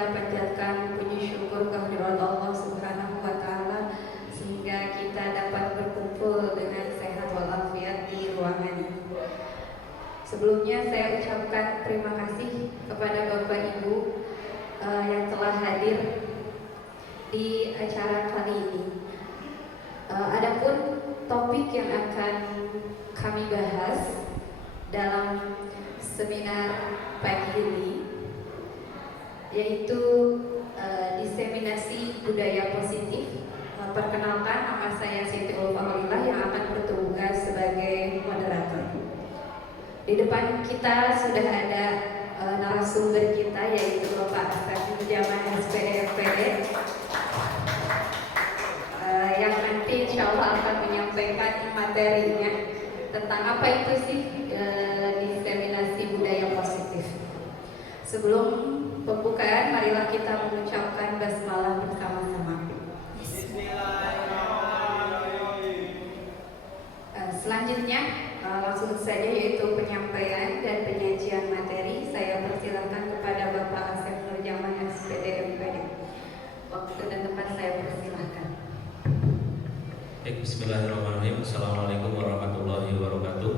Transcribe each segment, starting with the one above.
kita panjatkan puji syukur kehadirat Allah Subhanahu wa taala sehingga kita dapat berkumpul dengan sehat walafiat di ruangan ini. Sebelumnya saya ucapkan terima kasih kepada Bapak Ibu yang telah hadir di acara kali ini. Adapun topik yang akan kami bahas dalam seminar pagi ini yaitu diseminasi budaya positif. Perkenalkan, nama saya Siti Ulfaholillah yang akan bertugas sebagai moderator. Di depan kita sudah ada narasumber kita yaitu Bapak Asep Nurjaman SPD yang nanti insya Allah akan menyampaikan materinya tentang apa itu sih diseminasi budaya positif. Sebelum pembukaan, marilah kita mengucapkan basmalah bersama-sama. Selanjutnya langsung saja yaitu penyampaian dan penyajian materi. Saya persilakan kepada Bapak Asep Nurjaman SPD MPD. Waktu dan tempat saya persilahkan. Bismillahirrahmanirrahim. Assalamualaikum warahmatullahi wabarakatuh.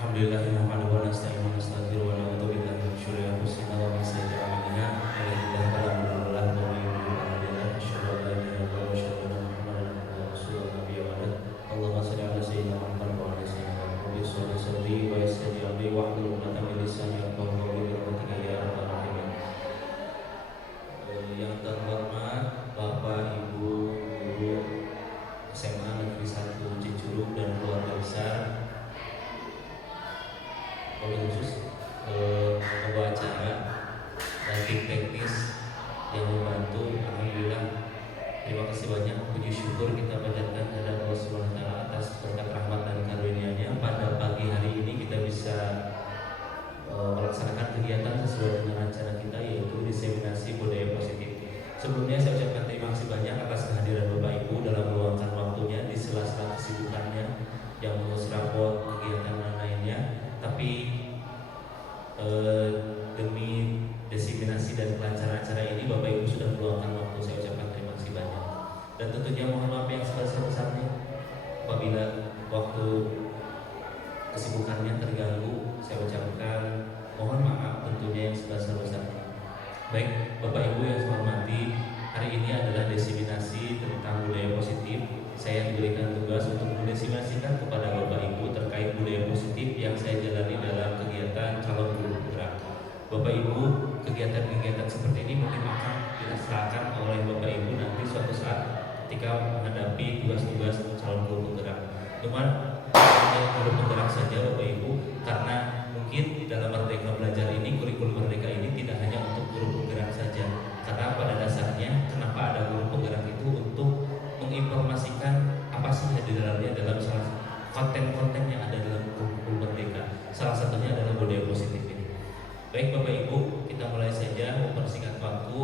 Alhamdulillahirrahmanirrahim. Wa nasta'inu wa nastaghfiru wa na'udzu billahi min syururi anfusina wa min sayyi'ati a'malina. May yahdihillahu fala mudilla lahu wa may yudlil fala hadiya lahu. Asyhadu an la ilaha illallah wa asyhadu anna Muhammadan abduhu wa rasuluhu nabiyyu wa ba'd. Allahumma shalli ala sayyidina Muhammad wa ala sayyidina Muhammad wa salli wa yassir amri wa hlul 'uqdatam min lisani yafqahu qawli bi rahmatika ya arhamar rahimin. Yang terhormat Bapak Ibu guru SMA Negeri 1 Cicurug dan keluarga besar, khusus pembawa acara dan tim teknis yang membantu. Alhamdulillah, terima kasih banyak. Puji syukur kita panjatkan kepada Allah Subhanahu wa taala atas berkat rahmat dan karunia-Nya. Pada pagi hari ini kita bisa melaksanakan kegiatan sesuai dengan rencana kita, yaitu diseminasi budaya positif. Sebelumnya saya ucapkan terima kasih banyak atas kehadiran Bapak Ibu dalam meluangkan waktunya di sela-sela kesibukannya yang mengurus rapot, kegiatan dan lainnya. Tapi demi diseminasi dan kelancaran acara ini Bapak Ibu sudah meluangkan waktu. Saya ucapkan terima kasih banyak. Dan tentunya mohon maaf yang sebesar-besarnya apabila waktu kesibukannya terganggu. Saya ucapkan mohon maaf tentunya yang sebesar-besarnya. Baik, Bapak Ibu yang saya hormati, hari ini adalah diseminasi tentang budaya positif. Saya diberikan tugas untuk mendiseminasikan kepada Bapak Ibu terkait budaya positif yang saya jalani dalam kegiatan calon guru penggerak. Bapak Ibu, kegiatan-kegiatan seperti ini mungkin akan dilaksanakan oleh Bapak Ibu nanti suatu saat ketika menghadapi tugas-tugas calon guru penggerak. Cuman hanya guru penggerak saja Bapak Ibu, karena mungkin dalam Merdeka Belajar ini, kurikulum Merdeka ini tidak hanya untuk guru penggerak saja. Karena pada dasarnya kenapa ada guru penggerak itu untuk menginformasikan apa sih yang di dalamnya dalam salah konten-konten yang ada dalam kurikulum Merdeka. Salah satunya adalah budaya positif ini. Baik Bapak Ibu, kita mulai saja mempersingkat waktu.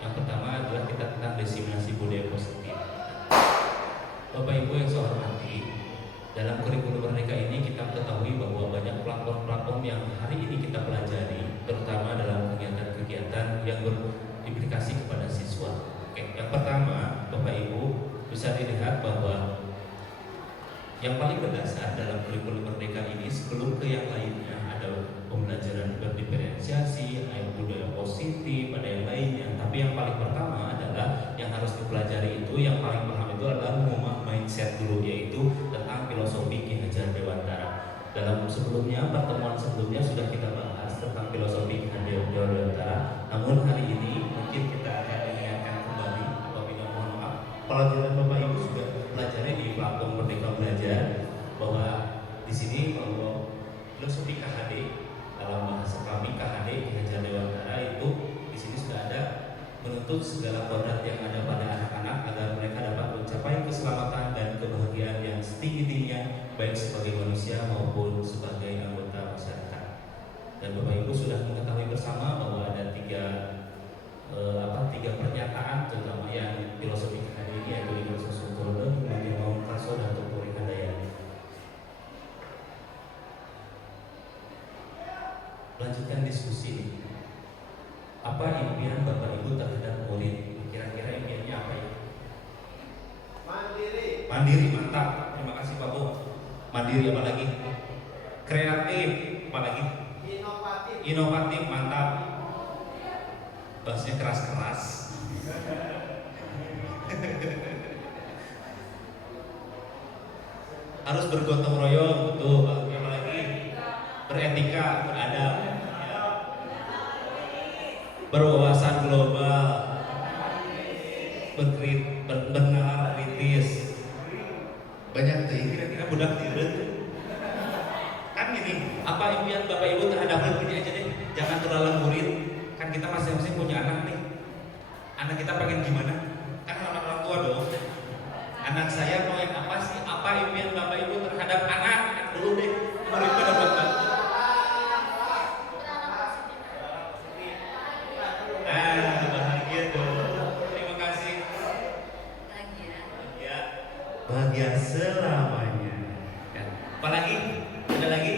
Yang pertama adalah kita tentang diseminasi budaya positif. Bapak Ibu yang saya hormati, dalam kurikulum Merdeka ini kita ketahui bahwa banyak platform-platform yang hari ini kita pelajari, terutama dalam kegiatan-kegiatan yang berimplikasi kepada siswa. Oke, yang pertama, Bapak Ibu bisa dilihat bahwa yang paling berdasar dalam kurikulum Merdeka ini sebelum ke yang lainnya ada pembelajaran berdiferensiasi, ada budaya positif, ada yang lainnya. Tapi yang paling pertama adalah yang harus dipelajari itu, yang paling paham itu adalah mengubah mindset dulu, yaitu tentang filosofi Ki Hajar Dewantara. Dalam pertemuan sebelumnya sudah kita bahas tentang filosofi Ki Hajar Dewantara. Namun hari ini mungkin kita akan mengingatkan kembali, apabila mohon maaf pelajaran Bapak Ibu sudah pelajari di platform Merdeka Belajar, bahwa di sini bahwa filosofi KHD dalam bahasa kami KHD Ki Hajar Dewantara itu di sini sudah ada menuntut segala kodrat yang ada pada anak-anak agar mereka dapat mencapai keselamatan dan kebahagiaan yang setinggi-tingginya, baik sebagai manusia maupun sebagai anggota masyarakat. Dan Bapak Ibu sudah mengetahui bersama bahwa ada tiga pernyataan terutama yang filosofi KHD ini, yaitu Imam Sussuntono, Imam Karso, dan Tupuri Handayani. Lanjutkan diskusi nih. Apa impian Bapak Ibu terhadap murid? Kira-kira impiannya apa ya? Mandiri, mantap. Terima kasih Pak Bu. Mandiri apa lagi? Kreatif, apa lagi? Inovatif, mantap. Bahasnya keras-keras. Harus bergotong royong, betul. Apa lagi? Beretika, beradab, berwawasan global, bernalar kritis. Banyak tuh, kira-kira budak tidur. Kan gini, apa impian Bapak Ibu terhadap murid ini aja deh. Jangan terlalu murid. Kan kita masing-masing punya anak nih. Anak kita pengen gimana? Kan anak orang tua dong. Anak saya mau yang apa sih? Apa impian Bapak Ibu terhadap anak? Kan dulu deh. Muridnya dapat banget. Bahagia dong. Terima kasih. Bahagia selamanya. Ya. Apalagi? Ada lagi?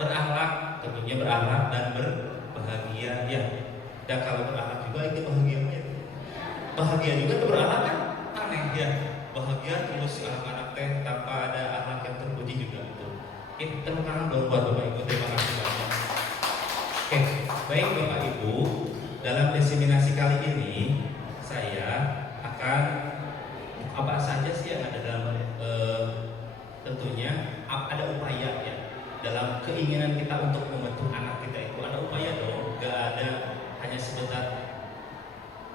Berakhlak, tentunya berakhlak dan berbahagia ya. Dan kalau berakhlak juga itu bahagianya. Bahagia juga itu berakhlak kan? Aneh ya. Bahagia terus anak-anak teh tanpa ada akhlak yang terpuji juga itu. Tepuk tangan dong buat Bapak Ibu. Terima kasih banyak. Oke, baik Bapak Ibu, dalam diseminasi kali ini saya akan apa saja sih yang ada dalam tentunya ada upaya ya dalam keinginan kita untuk membentuk anak kita itu ada upaya dong, gak ada hanya sebentar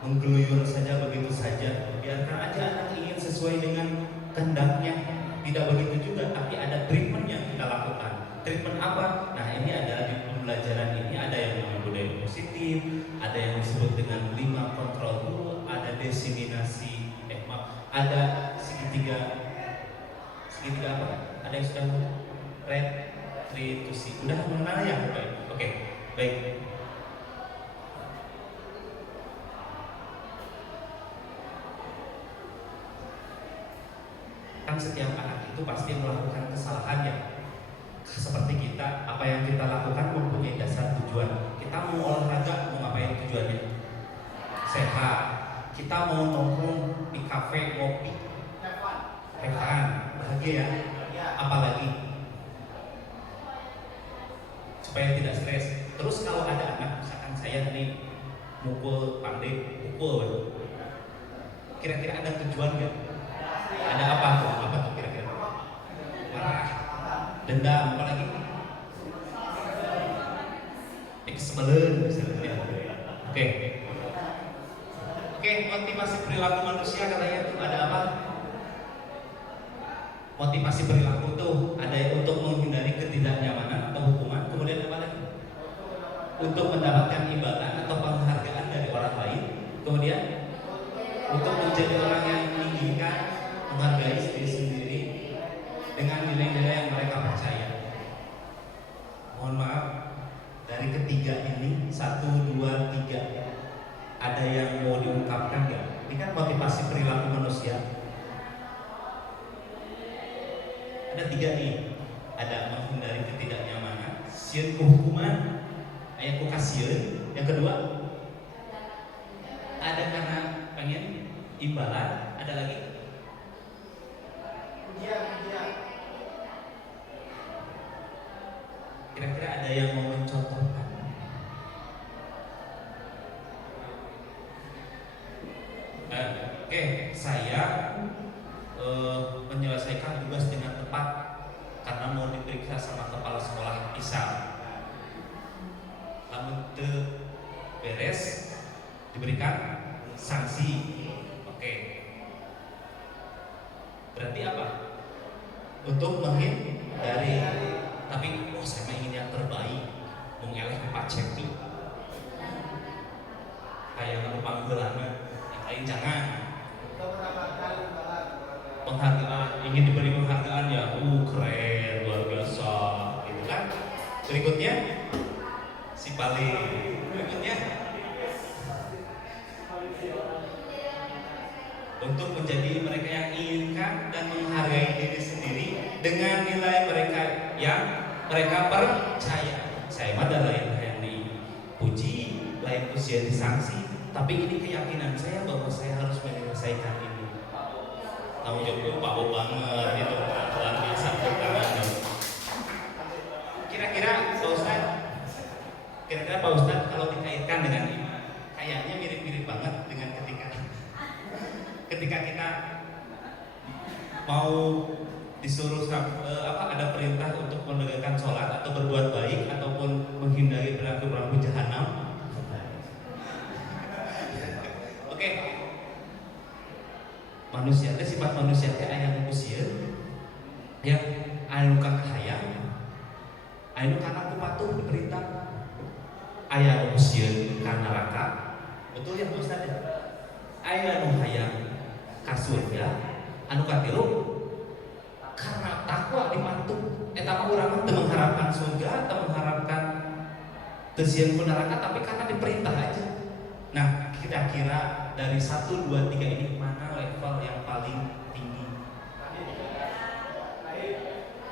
menggeluyur saja begitu saja. Biarkan aja anak ingin sesuai dengan kehendaknya, tidak begitu juga, tapi ada treatment yang kita lakukan. Treatment apa? Nah ini ada di pembelajaran ini ada yang namanya budaya positif, ada yang disebut dengan 5 kontrol dulu, ada diseminasi, ada segitiga apa? Ada yang sudah restitusi. Udah mengenal ya? Baik. Oke, baik. Kan setiap anak itu pasti melakukan kesalahan ya. Seperti kita, apa yang kita lakukan mempunyai dasar tujuan. Kita mau olahraga, mau ngapain tujuannya? Sehat. Kita mau nongkrong di kafe ngopi, bahagia ya. Apalagi supaya tidak stres. Terus kalau ada anak, misalkan saya nih mukul pandai, pukul, kira-kira ada tujuan nggak? Ada apa tuh? Apa tuh kira-kira? Marah, dendam, apalagi? Sebelen misalnya. Oke, motivasi perilaku manusia katanya tuh ada apa? Motivasi perilaku tuh ada untuk menghindari ketidaknyamanan atau hukuman. Kemudian apa lagi? Untuk mendapatkan imbalan atau penghargaan dari orang lain. Kemudian untuk menjadi orang yang meninggikan, menghargai diri sendiri dengan nilai-nilai yang mereka percaya. Mohon maaf, dari ketiga ini 1, 2, 3 ada yang mau diungkapkan nggak? Ini kan motivasi perilaku manusia. Ada 3 nih. Ada menghindari ketidaknyamanan, sieun kehukuman, aya ku kasieun. Yang kedua, ada karena pengen imbalan, ada lagi kira-kira ada yang mau mencontohkan? Oke, saya menyelesaikan tugas dengan tepat karena mau diperiksa sama kepala sekolah ISA. Lamun teu beres diberikan sanksi. Oke. Berarti apa? Untuk menghindari. Tapi saya ingin yang terbaik, mengelak ke Pak Cepi. Kayak kamu panggilannya, yang lain jangan. Penghargaan, ingin diberi penghargaan ya, keren, luar biasa, gitu kan? Berikutnya, si paling berikutnya. untuk menjadi mereka yang inginkan dan menghargai diri sendiri dengan nilai mereka yang mereka percaya. Saya mah ada lain yang dipuji, lain usia disanksi, tapi ini keyakinan saya bahwa saya harus menyelesaikan ini. Tanggung jawabku Pak banget itu luar biasa pertangaannya. Kira-kira Pak Ustadz kalau dikaitkan dengan ini, kayaknya mirip-mirip banget dengan ketika kita mau disuruh ada perintah untuk menegakkan sholat atau berbuat baik ataupun menghindari perilaku jahanam. Oke. Manusia teh sifat manusia teh aya nu usieun ya anu kakahayang anu kana kupatuh diperintah aya nu usieun ka neraka. Betul ya Bu Ustaz ya? Aya nu hayang ka surga anu katilu karena takwa dimantuk eta mah urang teu mengharapkan surga atau mengharapkan teu sieun ku neraka tapi karena diperintah aja. Nah, kira-kira dari 1, 2, 3 ini mana level yang paling tinggi?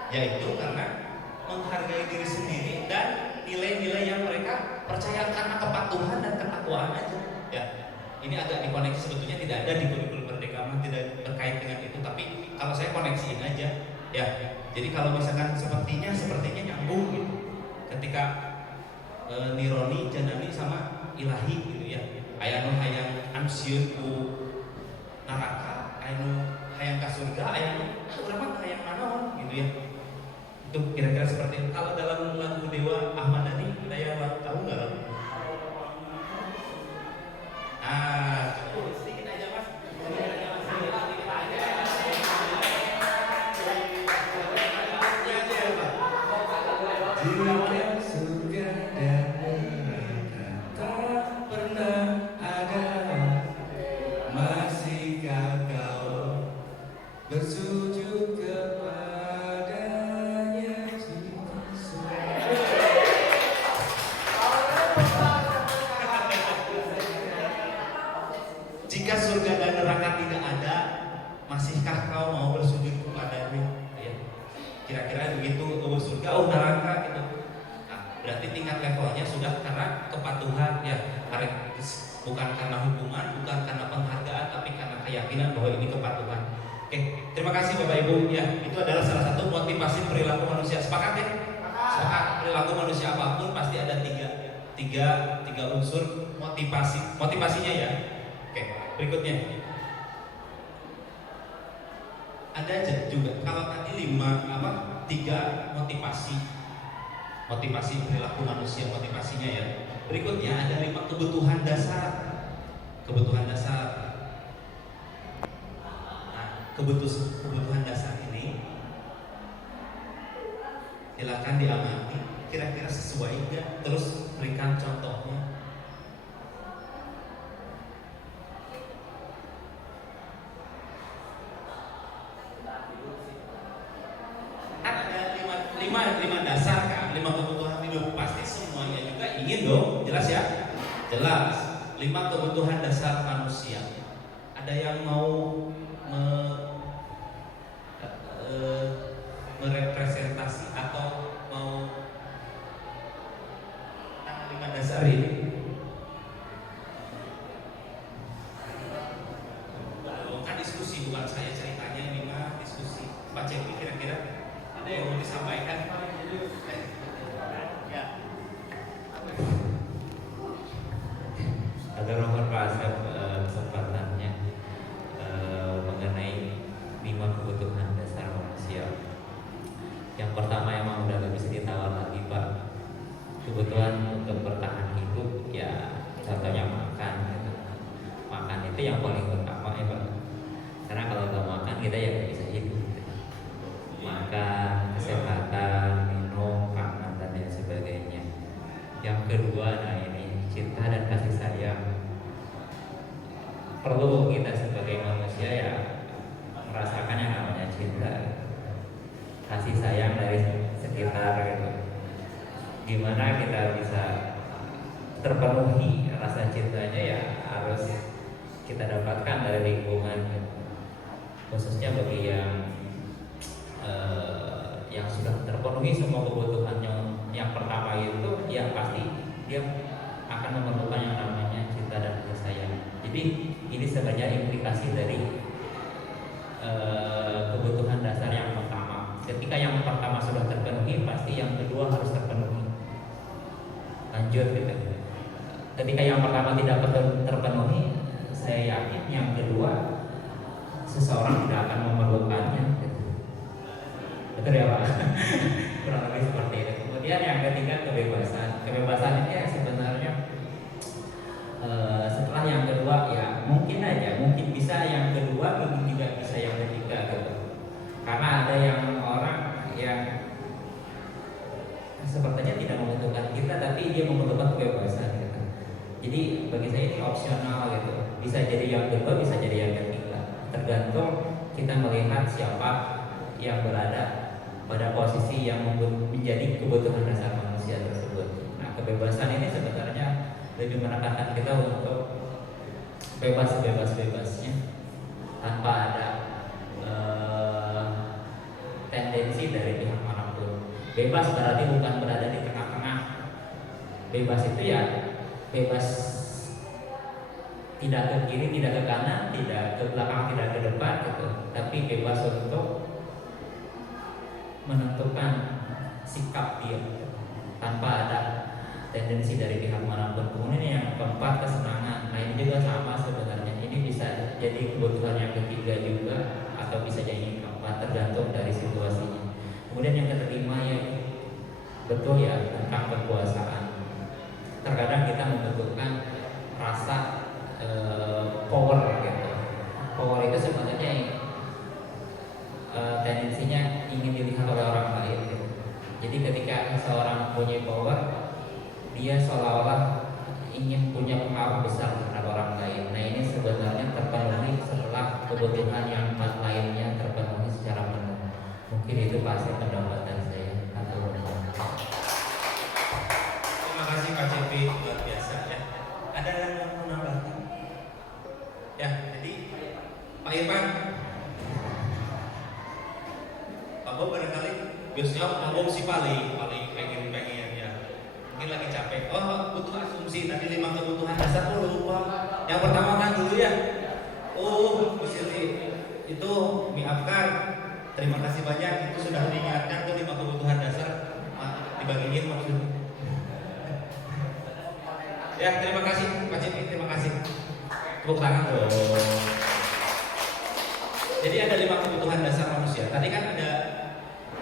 Yaitu karena menghargai diri sendiri dan nilai-nilai yang mereka percaya karena kepatuhan dan ketakwaan aja. Ya, ini agak dikoneksi sebetulnya tidak ada di kurikulum Merdeka, tidak terkait dengan itu. Tapi kalau saya koneksiin aja, ya. Jadi kalau misalkan sepertinya nyambung gitu. Ketika nironi, janani sama ilahi gitu ya. Aya nu hayang ansieun ku neraka, aya nu hayang ka surga, aya nu urang mah hayang nanaon gitu ya. Itu kira-kira seperti itu. Kalau dalam lagu Dewa Ahmad Dhani, saya tahu nggak lagu? Sedikit aja Mas. Jika surga dan neraka tak pernah ada, masihkah kau bersujud kepadanya? Jika surga dan neraka tidak ada, masihkah kau mau bersujud kepadanya? Ya. Kira-kira begitu, surga, neraka gitu. Nah, berarti tingkat levelnya sudah karena kepatuhan ya, bukan karena hukuman, bukan karena penghargaan, tapi karena keyakinan bahwa ini kepatuhan. Oke, terima kasih Bapak Ibu ya. Itu adalah salah satu motivasi perilaku manusia. Sepakat ya? Sepakat. Perilaku manusia apapun pasti ada tiga unsur motivasinya ya. Oke, berikutnya. Ada juga kalau tadi 3 motivasi perilaku manusia, motivasinya ya. Berikutnya ada 5 kebutuhan dasar. Nah, kebutuhan dasar ini silakan diamati, kira-kira sesuai enggak, terus berikan contohnya. Lima dasar kan, 5 kebutuhan hidup pasti semuanya juga ingin dong, jelas ya? Jelas. 5 kebutuhan dasar manusia. Ada yang mau merepresentasi atau mau 5 dasar ini? Kan diskusi, bukan saya ceritanya, ini mah diskusi. Pak Cepi kira-kira ada yang mau disampaikan? Ya. Agar memperluas kesempatannya mengenai 5 kebutuhan dasar manusia. Yang pertama emang udah gak bisa ditawar lagi Pak. Kebutuhan untuk bertahan hidup ya contohnya makan gitu. Makan itu yang paling utama ya Pak. Karena kalau gak makan kita ya gak bisa hidup gitu. Makan, kesehatan, minum, pangan dan lain sebagainya. Yang kedua, nah ini cinta dan kasih sayang. Perlu kita sebagai manusia ya merasakan yang namanya cinta, kasih sayang dari sekitar gitu. Gimana kita bisa terpenuhi rasa cintanya ya harus kita dapatkan dari lingkungan, khususnya bagi yang sudah terpenuhi semua kebutuhannya. Yang pertama itu ya pasti dia akan memerlukan yang namanya cinta dan kasih sayang. Jadi ini sebenarnya implikasi dari kebutuhan dasar yang pertama. Ketika yang pertama sudah terpenuhi, pasti yang kedua harus terpenuhi. Lanjut gitu. Ketika yang pertama tidak terpenuhi, saya yakin yang kedua seseorang tidak akan memerlukannya. Betul ya Pak? Kurang lebih seperti itu. Kemudian yang ketiga kebebasan. Kebebasan ini ya sebenarnya setelah yang kedua ya mungkin bisa yang kedua, mungkin juga bisa yang ketiga gitu. Karena ada yang orang yang sepertinya tidak membutuhkan kita, tapi dia membutuhkan kebebasan gitu. Jadi bagi saya ini opsional gitu. Bisa jadi yang kedua, bisa jadi yang ketiga. Tergantung kita melihat siapa yang berada pada posisi yang menjadi kebutuhan dasar manusia tersebut. Nah, kebebasan ini sebenarnya lebih menekankan kita untuk bebas-bebasnya tanpa ada tendensi dari pihak manapun. Bebas berarti bukan berada di tengah-tengah. Bebas itu ya bebas, tidak ke kiri, tidak ke kanan, tidak ke belakang, tidak ke depan gitu. Tapi bebas untuk menentukan sikap dia tanpa ada tendensi dari pihak manapun. Kemudian yang keempat kesenangan. Nah ini juga sama sebenarnya. Ini bisa jadi kebutuhan yang ketiga juga atau bisa jadi yang keempat, tergantung dari situasinya. Kemudian yang kelima ya betul ya tentang kekuasaan. Terkadang kita membutuhkan rasa power gitu. Power itu sebenarnya tendensinya ingin dilihat oleh orang lain gitu. Jadi ketika seorang punya power, dia seolah-olah ingin punya pengaruh besar terhadap orang lain. Nah ini sebenarnya terpenuhi setelah kebutuhan yang empat lainnya terpenuhi secara penuh. Mungkin itu pasti pendapatan saya. Terima kasih Pak Cepi, luar biasa ya. Ada yang mau menambahkan? Ya, jadi Pak Irfan, Pak Bob barangkali biasanya Pak Bob sih paling pengen ya. Mungkin lagi capek. Oh, butuh asumsi tadi 5 kebutuhan dasar lupa. Yang pertama kan dulu ya. Oh, Bu Siti, itu maafkan. Terima kasih banyak itu sudah diingatkan tuh 5 kebutuhan dasar dibagiin maksudnya. Ya, terima kasih Pak Cepi, terima kasih. Tepuk tangan dong. Jadi ada 5 kebutuhan dasar manusia. Tadi kan ada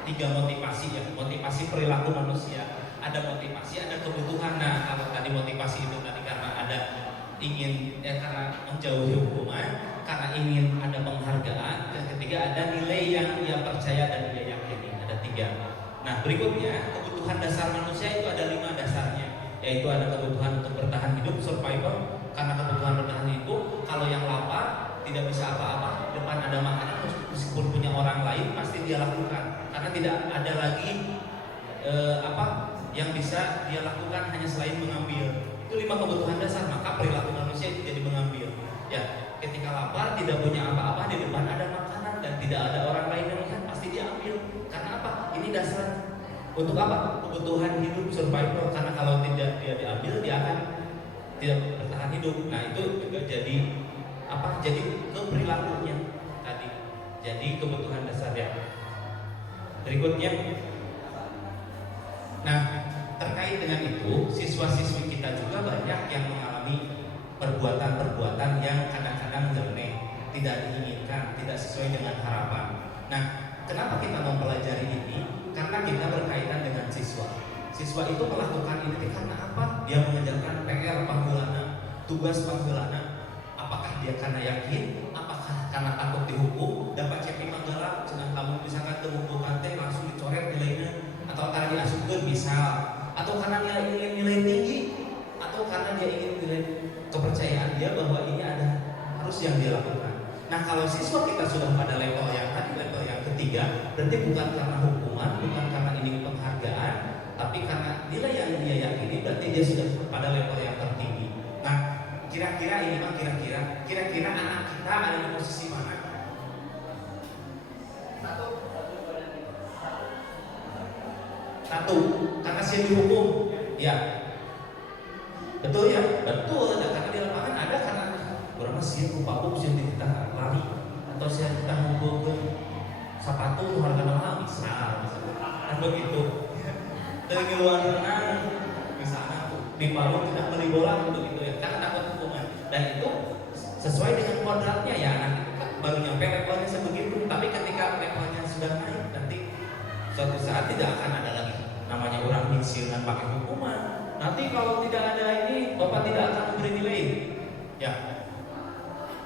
3 motivasi ya, motivasi perilaku manusia. Ada motivasi, ada kebutuhan. Nah, kalau tadi motivasi itu tadi karena ada ingin karena menjauhi hukuman, karena ingin ada penghargaan. Yang ketiga ada nilai yang ia percaya dan ia yakini. Ada 3. Nah, berikutnya kebutuhan dasar manusia itu ada 5 dasarnya. Yaitu ada kebutuhan untuk bertahan hidup, survival. Karena kebutuhan bertahan hidup, kalau yang lapar tidak bisa apa-apa, depan ada makanan meskipun punya orang lain pasti dia lakukan. Karena tidak ada lagi yang bisa dia lakukan hanya selain mengambil. Itu 5 kebutuhan dasar, maka perilaku manusia itu jadi mengambil. Ya, ketika lapar tidak punya apa-apa, di depan ada makanan dan tidak ada orang lain yang melihat, pasti dia ambil. Karena apa? Ini dasar. Untuk apa? Kebutuhan hidup, survival. Karena kalau tidak dia diambil, dia akan tidak bertahan hidup. Nah itu juga jadi jadi ke perilakunya tadi. Jadi kebutuhan dasar ya. Berikutnya, nah terkait dengan itu siswa-siswi kita juga banyak yang mengalami perbuatan-perbuatan yang kadang-kadang nyeleneh, tidak diinginkan, tidak sesuai dengan harapan. Nah, kenapa kita mempelajari ini? Karena kita berkaitan dengan siswa. Siswa itu melakukan ini karena apa? Dia mengerjakan PR panggilan, tugas panggilan. Apakah dia karena yakin? Apakah karena takut dihukum? Dapat CP Manggala, sedang kamu misalkan terhukum teh langsung dicoret nilainya, atau karena diasupkan misal, atau karena dia ingin nilai tinggi, atau karena dia ingin nilai kepercayaan dia bahwa ini ada harus yang dia lakukan. Nah kalau siswa kita sudah pada level yang tadi, level yang ketiga, berarti bukan karena hukuman, bukan karena ini penghargaan, tapi karena nilai yang dia yakini, berarti dia sudah pada level yang tertinggi. Nah kira-kira ini mah kira-kira Satu, karena siap dihukum. Ya, betul ya, betul. Dan karena di lapangan ada karena berapa siap upah siap kita lari atau siap kita mengumpulkan sepatu harga mahal misal, kan begitu. Dari luar renang misalnya di Palu tidak beli bola begitu ya, karena takut hukuman. Dan itu sesuai dengan kodratnya ya, anak itu kan baru nyampe levelnya sebegitu. Tapi ketika levelnya sudah naik, nanti suatu saat tidak akan ada lagi namanya orang pensiunan pakai hukuman. Nanti kalau tidak ada ini, bapak tidak akan memberi nilai ya.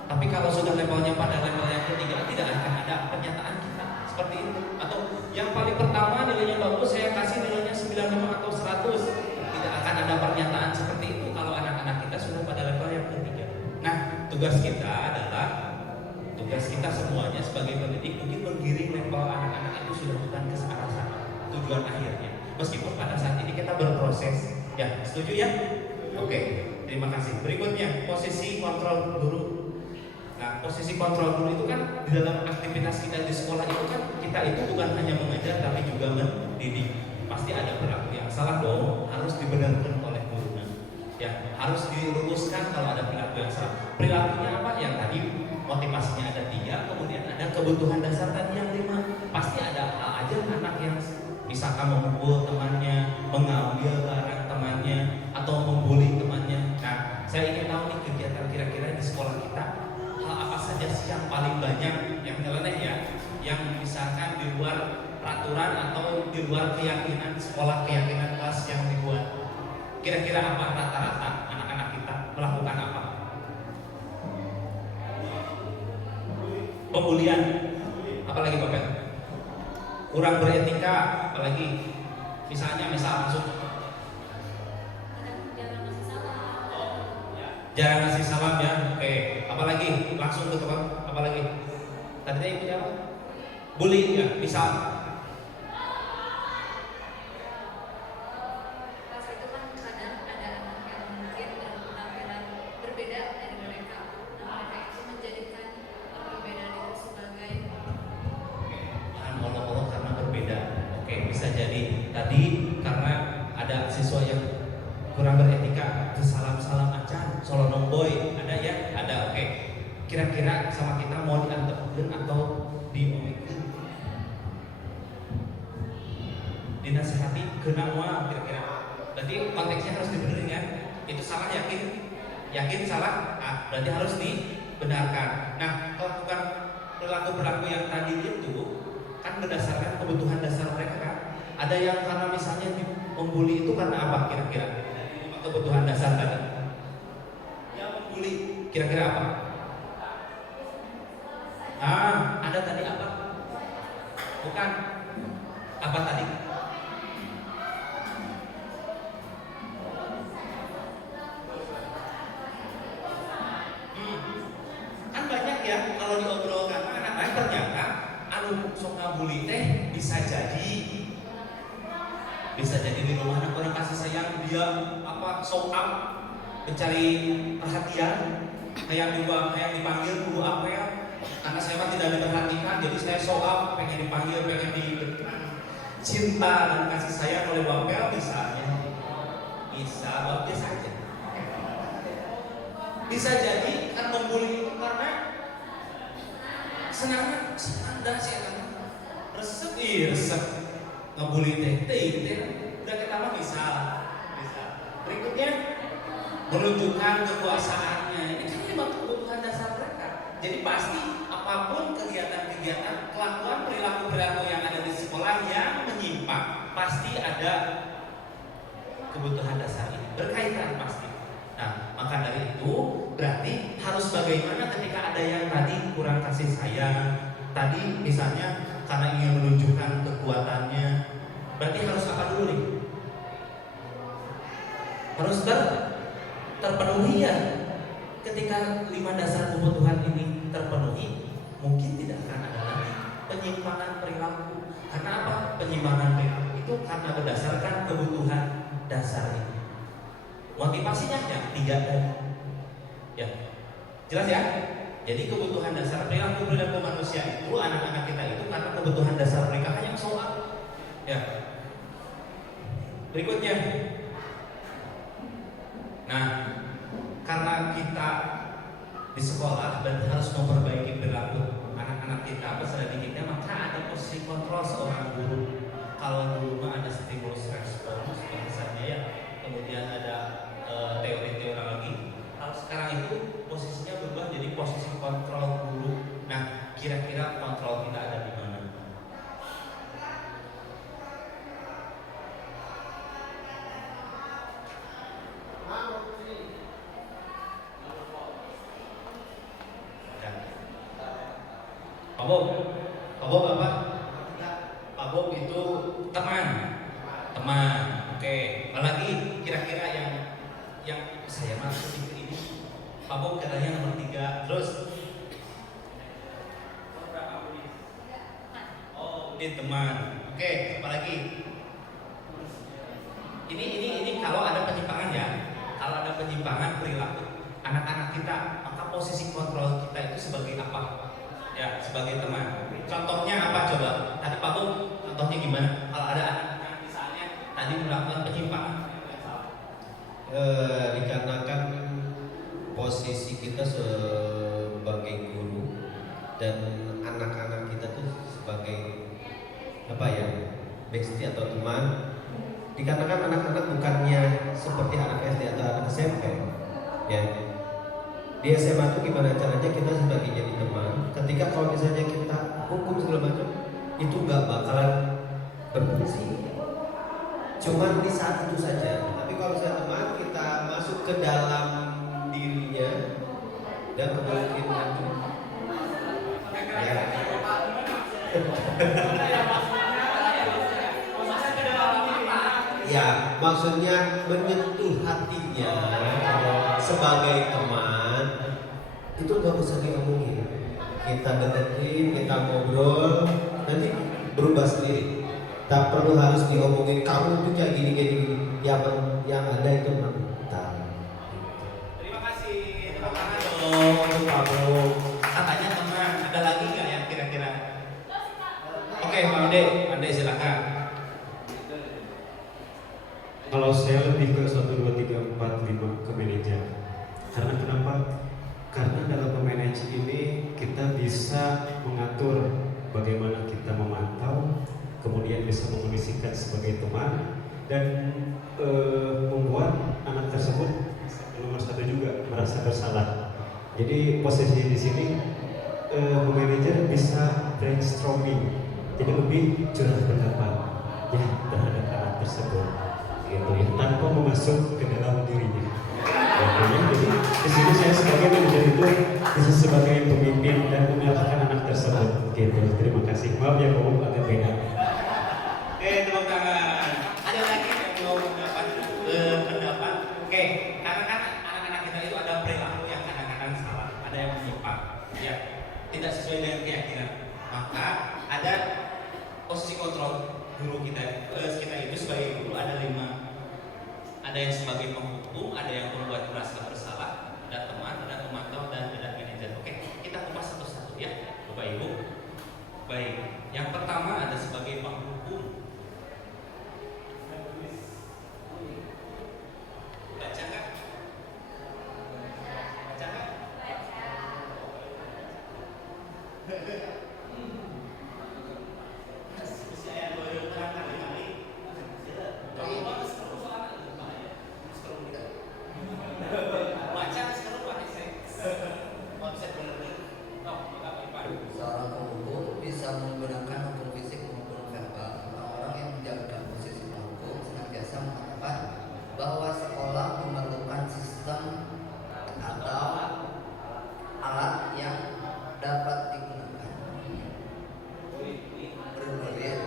Tapi kalau sudah levelnya pada level yang ketiga, tidak akan ada pernyataan kita seperti itu. Atau yang paling pertama nilainya bagus, saya kasih nilainya 95 atau 100. Tidak akan ada pernyataan seperti itu kalau anak-anak kita sudah pada level yang ketiga. Nah, tugas kita semuanya sebagai pendidik mungkin menggiring level anak-anak itu sudah bukan ke arah sana tujuan akhirnya. Meskipun pada saat ini kita berproses. Ya, setuju ya? Oke, terima kasih. Berikutnya, posisi kontrol guru. Nah, posisi kontrol guru itu kan di dalam aktivitas kita di sekolah itu kan kita itu bukan hanya mengajar tapi juga mendidik. Pasti ada perilaku yang salah dong, harus dibenarkan oleh gurunya. Ya, harus diluruskan kalau ada perilaku yang salah. Perilakunya apa? Yang tadi motivasinya ada 3, kemudian ada kebutuhan dasar tadi yang 5. Pasti ada hal aja anak yang misalkan memukul temannya, mengambil barang temannya, atau membuli temannya. Nah, saya ingin tahu nih kegiatan kira-kira di sekolah kita hal apa saja sih yang paling banyak yang nyeleneh ya, yang misalkan di luar peraturan atau di luar keyakinan sekolah, keyakinan kelas yang dibuat. Kira-kira apa rata-rata anak-anak kita melakukan apa? Pembulian, apalagi Bapak? Kurang beretika, apalagi misal langsung jarang ngasih salam ya. Oke, apalagi langsung ke tempat, apalagi tadi ibu apa? Bully ya, misal. Tadi karena ada siswa yang kurang beretika, salam-salam acan, solonong boy, ada ya? Ada, oke. Kira-kira sama kita mau diantepkeun atau diomekeun? Dinasihati keuna moal kira-kira. Berarti konteksnya harus dibenerin ya. Itu salah yakin salah, nah, berarti harus dibenarkan. Nah, kalau bukan perilaku-perilaku yang tadi itu kan berdasarkan kebutuhan dasar mereka kan. Ada yang karena misalnya membuli itu karena apa kira-kira? Kebutuhan dasar tadi. Yang membuli kira-kira apa? Ah, ada tadi apa? Bukan. Apa tadi? Kan banyak ya kalau diobrolkan anak-anak ternyata anu sok ngabuli teh bisa jadi di rumah anak orang kasih sayang dia show up mencari perhatian kayak dipanggil guru apa ya, karena saya tidak diperhatikan jadi saya show up pengen dipanggil, pengen diberikan cinta dan kasih sayang oleh Bapak misalnya. Bisa Bapak saja bisa jadi kan membuli itu karena senang dah sih resep ngebully teh udah ketama bisa. Berikutnya menunjukkan kekuasaannya. Ini kan memang kebutuhan dasar mereka. Jadi pasti apapun kegiatan-kegiatan, kelakuan perilaku-perilaku yang ada di sekolah yang menyimpang pasti ada kebutuhan dasar ini berkaitan pasti. Nah, maka dari itu berarti harus bagaimana ketika ada yang tadi kurang kasih sayang, tadi misalnya karena ingin menunjukkan kekuatannya, berarti harus apa dulu nih? Harus terpenuhi ya. Ketika 5 dasar kebutuhan ini terpenuhi, mungkin tidak akan ada lagi penyimpangan perilaku. Karena apa? Penyimpangan perilaku itu karena berdasarkan kebutuhan dasar ini. Motivasinya yang 3 tadi. Ya, jelas ya? Jadi kebutuhan dasar perilaku manusia itu anak-anak kita itu karena kebutuhan dasar mereka hanya sholat. Ya. Berikutnya, nah karena kita di sekolah dan harus memperbaiki perilaku anak-anak kita, peserta didiknya, maka ada posisi kontrol seorang guru. Kalau dulu mah ada stimulus respons bahasanya ya, kemudian ada teori-teori lagi. Kalau sekarang itu posisinya berubah jadi posisi kontrol guru. Nah, kira-kira kontrol kita ada di mana? Pak Bob apa? Pak Bob itu teman. Oke. Apalagi kira-kira yang saya masuk ini. Pak Bob katanya nomor 3. Terus ini teman. Oke, apalagi? Ini kalau ada penyimpangan ya. Kalau ada penyimpangan perilaku anak-anak kita, maka posisi kontrol kita itu sebagai apa? Ya, sebagai teman. Contohnya apa coba? Tadi Pak Bob, contohnya gimana? Kalau ada anak misalnya tadi melakukan penyimpangan, dikarenakan posisi kita sebagai guru dan anak-anak kita tuh sebagai apa ya, bestie atau teman. Dikarenakan anak-anak bukannya seperti anak SD atau anak SMP, ya. Di SMA itu gimana caranya kita sebagai jadi teman. Ketika kalau misalnya kita hukum segala macam, itu nggak bakalan berfungsi. Cuman di saat itu saja. Tapi kalau misalnya teman kita masuk ke dalam dirinya dan kemungkinan ya. Ya, maksudnya menyentuh hatinya sebagai teman itu nggak usah diomongin. Kita deketin, kita ngobrol, nanti berubah sendiri. Tak perlu harus diomongin kamu tuh kayak gini. Yang ada itu mental. terima kasih. Tepuk tangan dong untuk Pak Bob. Katanya teman. Ada lagi nggak yang kira-kira? Oke, Pak Ande silakan. Kalau saya lebih ke 1, 2, 3, 4, 5 ke manajer. Karena kenapa? Karena dalam memanage ini kita bisa mengatur bagaimana kita memantau, kemudian bisa mengondisikan sebagai teman dan membuat anak tersebut nomor 1 juga merasa bersalah. Jadi posisi di sini manajer bisa brainstorming, jadi lebih curah pendapat ya terhadap anak tersebut, gitu ya, tanpa memasuk ke dalam dirinya. Jadi di sini saya sebagai manajer itu bisa sebagai pemimpin dan menyalahkan anak tersebut, gitu. Terima kasih. Maaf ya, Om, agak beda. Oke, tepuk tangan. Ada lagi yang mau pendapat? Oke, karena kan anak-anak kita itu ada perilaku yang kadang-kadang salah, ada yang menyimpang, ya, tidak sesuai dengan keyakinan. Maka ada posisi kontrol guru kita itu sebagai guru ada 5. Ada yang sebagai penghukum, ada yang membuat merasa bersalah, ada teman, ada pemantau, dan ada manajer. Oke, kita kupas satu-satu ya, Bapak Ibu. Baik, yang pertama ada sebagai penghukum. Baca nggak? Baca nggak? Saya baru kali-kali. Kalau bagus terus baca sekarang pakai konsep benar-benar. Seorang penghukum bisa menggunakan hukum fisik maupun verbal. Orang-orang yang menjalankan posisi penghukum senantiasa mengatakan bahwa sekolah memerlukan sistem atau alat yang dapat digunakan. Berbelit.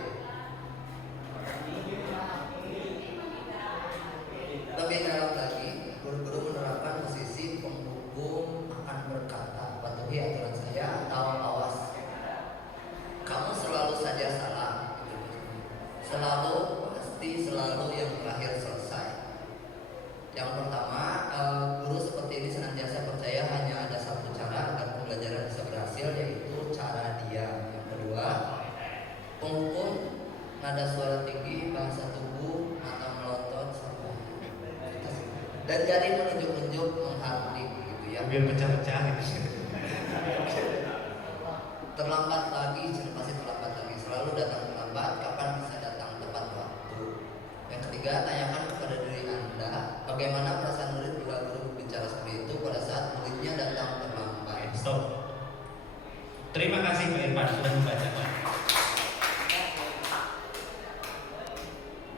Lebih dalam lagi, guru-guru menerapkan posisi penghukum akan berkata, patuhi aturan saya atau awas, kamu selalu saja salah. Selalu, pasti selalu yang terakhir selesai. Yang pertama, guru seperti ini senantiasa percaya hanya ada satu cara agar pembelajaran bisa berhasil, yaitu cara diam. Yang kedua, penghukum nada suara tinggi, bahasa tubuh, mata melotot, dan jadi menunjuk-nunjuk menghardik gitu ya. Biar pecah-pecah gitu. Terlambat lagi, pasti terlambat lagi. Selalu datang terlambat. Kapan bisa datang tepat waktu? Yang ketiga, tanyakan kepada diri Anda bagaimana perasaan murid bila guru berbicara seperti itu pada saat muridnya datang terlambat. Stop. Terima kasih Pak Irfan sudah membacakan.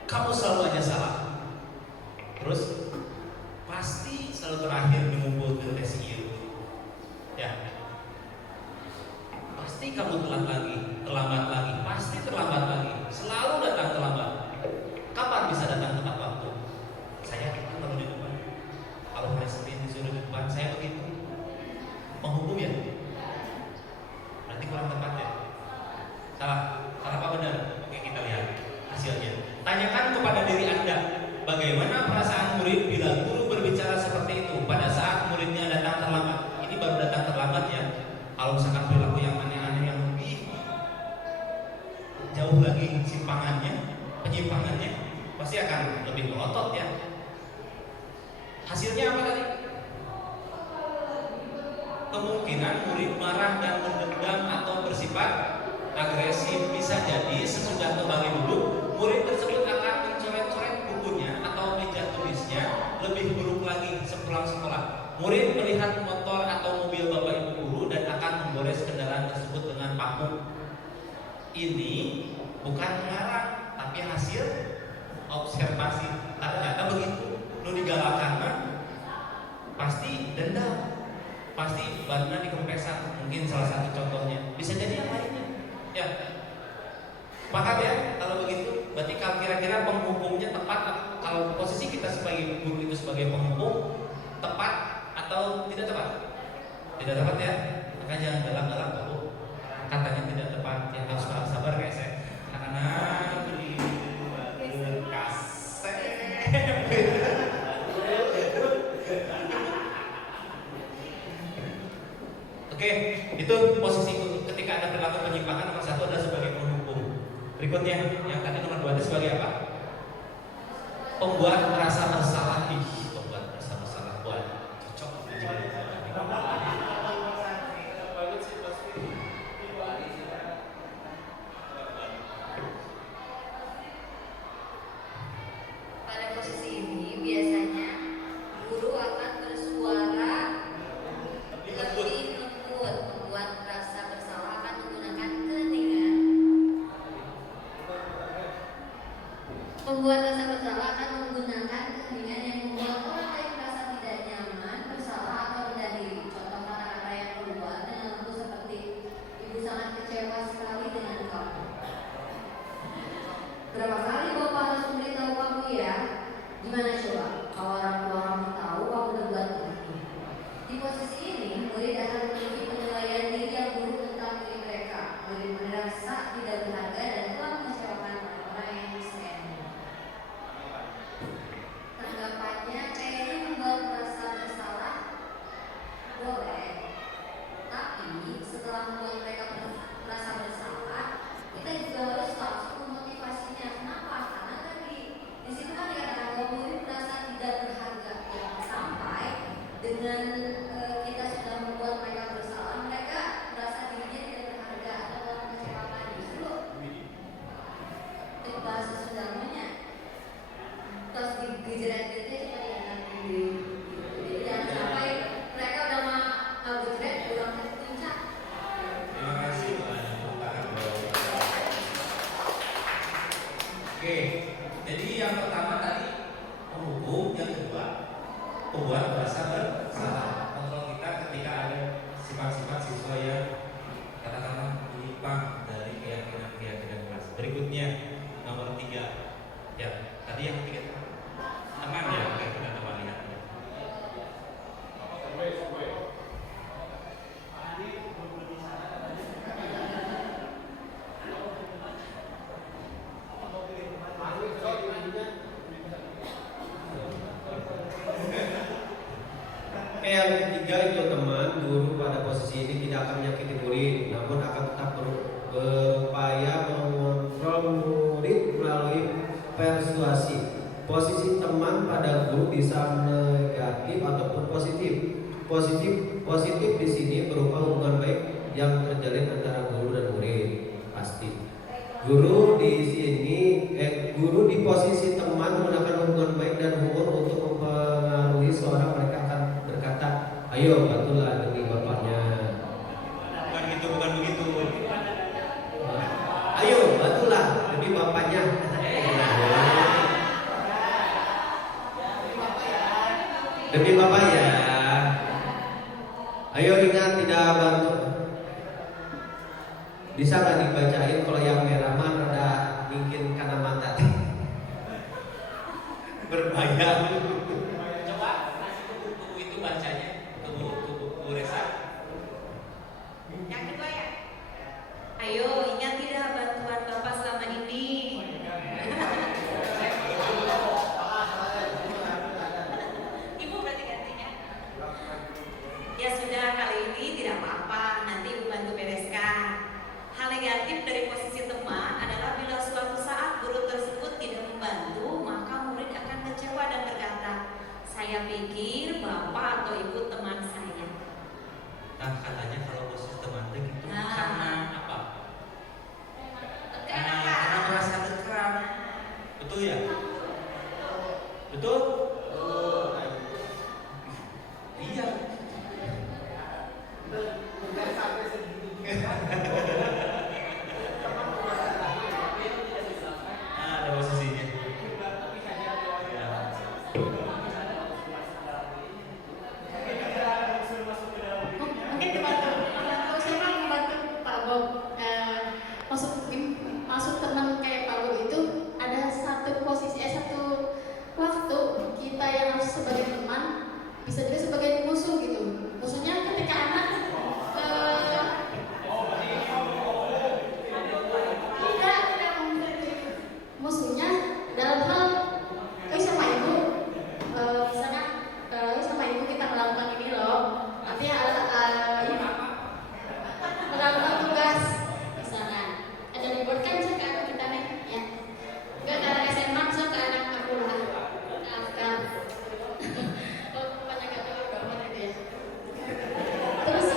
Kamu selalu aja salah. Terus pasti selalu terakhir mengumpulkan SIU. Ya. Pasti kamu telat lagi, terlambat lagi, pasti terlambat lagi. Selalu datang terlambat. Kapan bisa datang tepat waktu? Saya itu kalau di depan. Kalau hari Senin disuruh di depan, saya begitu. Menghukum ya? Nanti kurang tepat ya? Salah apa benar? Oke, kita lihat hasilnya. Tanyakan kepada diri Anda, bagaimana perasaan murid bila guru berbicara seperti itu pada saat muridnya datang terlambat. Ini baru datang terlambat ya. Kalau misalkan perilaku yang aneh-aneh yang lebih jauh lagi penyimpangannya pasti akan lebih melotot ya. Hasilnya apa tadi? Kemungkinan murid marah dan mendendam atau bersifat agresif. Bisa jadi sesudah kembali duduk, murid tersebut akan mencoret-coret bukunya atau meja tulisnya. Lebih buruk lagi sepulang sekolah, murid melihat motor atau mobil bapak ibu guru dan akan menggores kendaraan tersebut dengan paku. Ini bukan melarang, tapi hasil observasi. Ternyata begitu. Nu digalakan mah pasti dendam, pasti badannya dikempesan. Mungkin salah satu contohnya. Bisa jadi yang lainnya. Ya. Sepakat ya kalau begitu. Berarti kalau kira-kira penghukumnya tepat. Kalau posisi kita sebagai guru itu sebagai penghukum, tepat atau tidak tepat? Tidak tepat ya. Maka jangan galak-galak kalau katanya tidak tepat. Yang harus sabar guys ya. Karena beli kaset. Oke, itu posisi ketika ada perilaku penyimpangan. Nomor 1 adalah sebagai penghukum. Berikutnya, yang tadi nomor 2 itu sebagai apa? Pembuat merasa bersalah. Pembuat merasa bersalah. Buat cocok. Pada posisi ini biasanya guru akan bersuara lebih lembut, membuat rasa bersalah akan menggunakan keheningan. Membuat rasa bersalah akan menggunakan keheningan yang membuat orang lain merasa tidak nyaman, bersalah atau rendah diri. Contoh kata-kata yang keluar dengan lembut seperti, ibu sangat kecewa sekali dengan kamu. Berapa kali bapak harus memberitahu kamu ya? Gimana coba kalau orang tua kamu tahu kamu berbuat begini? Di posisi ini, murid akan memiliki penilaian diri yang buruk tentang diri mereka. Murid merasa tidak berharga dan telah mengecewakan orang yang disayangi. Tanggapannya kayaknya membuat merasa bersalah, boleh. Tapi setelah membuat mereka merasa bersalah, kita juga harus langsung memotivasinya. Kenapa? Karena tadi di situ kan dikatakan bahwa murid merasa tidak berharga. Ya, sampai dengan kita sudah membuat mereka bersalah, mereka merasa dirinya tidak berharga atau telah mengecewakan. Justru itu bahasa Sundanya terus digejret-gejret supaya dianggap diri. Jadi jangan sampai mereka udah mau gejret pulang ke puncak. Terima kasih. Oke, jadi yang pertama tadi penghukum, yang kedua pembuat merasa bersalah. Kontrol kita ketika ada sifat-sifat siswa yang katakanlah menyimpang dari keyakinan kelas. Berikutnya nomor 3. Ya, tadi yang 3 teman ya, oke, kita coba lihat. Yang ketiga itu teman, guru pada posisi ini tidak akan menyakiti murid, namun akan tetap berupaya mengontrol murid melalui persuasi. Posisi teman pada guru bisa negatif ataupun positif. Positif di sini berupa hubungan baik yang terjalin antara guru dan murid, pasti. Guru di posisi teman menggunakan hubungan baik dan humor untuk mempengaruhi seorang. Mereka akan berkata, ayo bantulah demi bapaknya. Bukan begitu. Ayo bantulah demi bapaknya. Demi bapak ya. Ayo ingat tidak bantu. Bisa nggak dibacain kalau yang merah mah rada mungkin karena mata berbahaya. Coba kasih buku itu bacanya, buku Resa. Yang kedua ya. Ayo ingat tidak bantuan Bapak selama ini. Ibu berarti gantinya. Ya sudah, kali ini tidak apa-apa, nanti Ibu bantu bereskan. Hal negatif dari posisi teman adalah bila suatu saat guru tersebut tidak membantu, maka murid akan kecewa dan berkata, saya pikir Bapak atau Ibu teman saya. Nah, katanya kalau posisi teman itu gitu Nah. karena apa? Karena Karena merasa dekat. Betul ya? Betul? Iya. Ada posisinya. Ya. Mungkin teman-teman saya kan membantu Pak Bob masuk teman kayak Pak Bob itu ada satu posisi satu waktu kita yang harus sebagai teman bisa juga sebagai musuh gitu. Musuhnya ketika anak musuhnya dalam hal sama ibu misalnya sama ibu kita melakukan ini loh, tapi melakukan tugas misalnya ada dibuatkan bisa ke anak kita nih ya, nggak ke anak SMA bisa ke anak aku lah maafkan banyak kata banget itu ya. Terus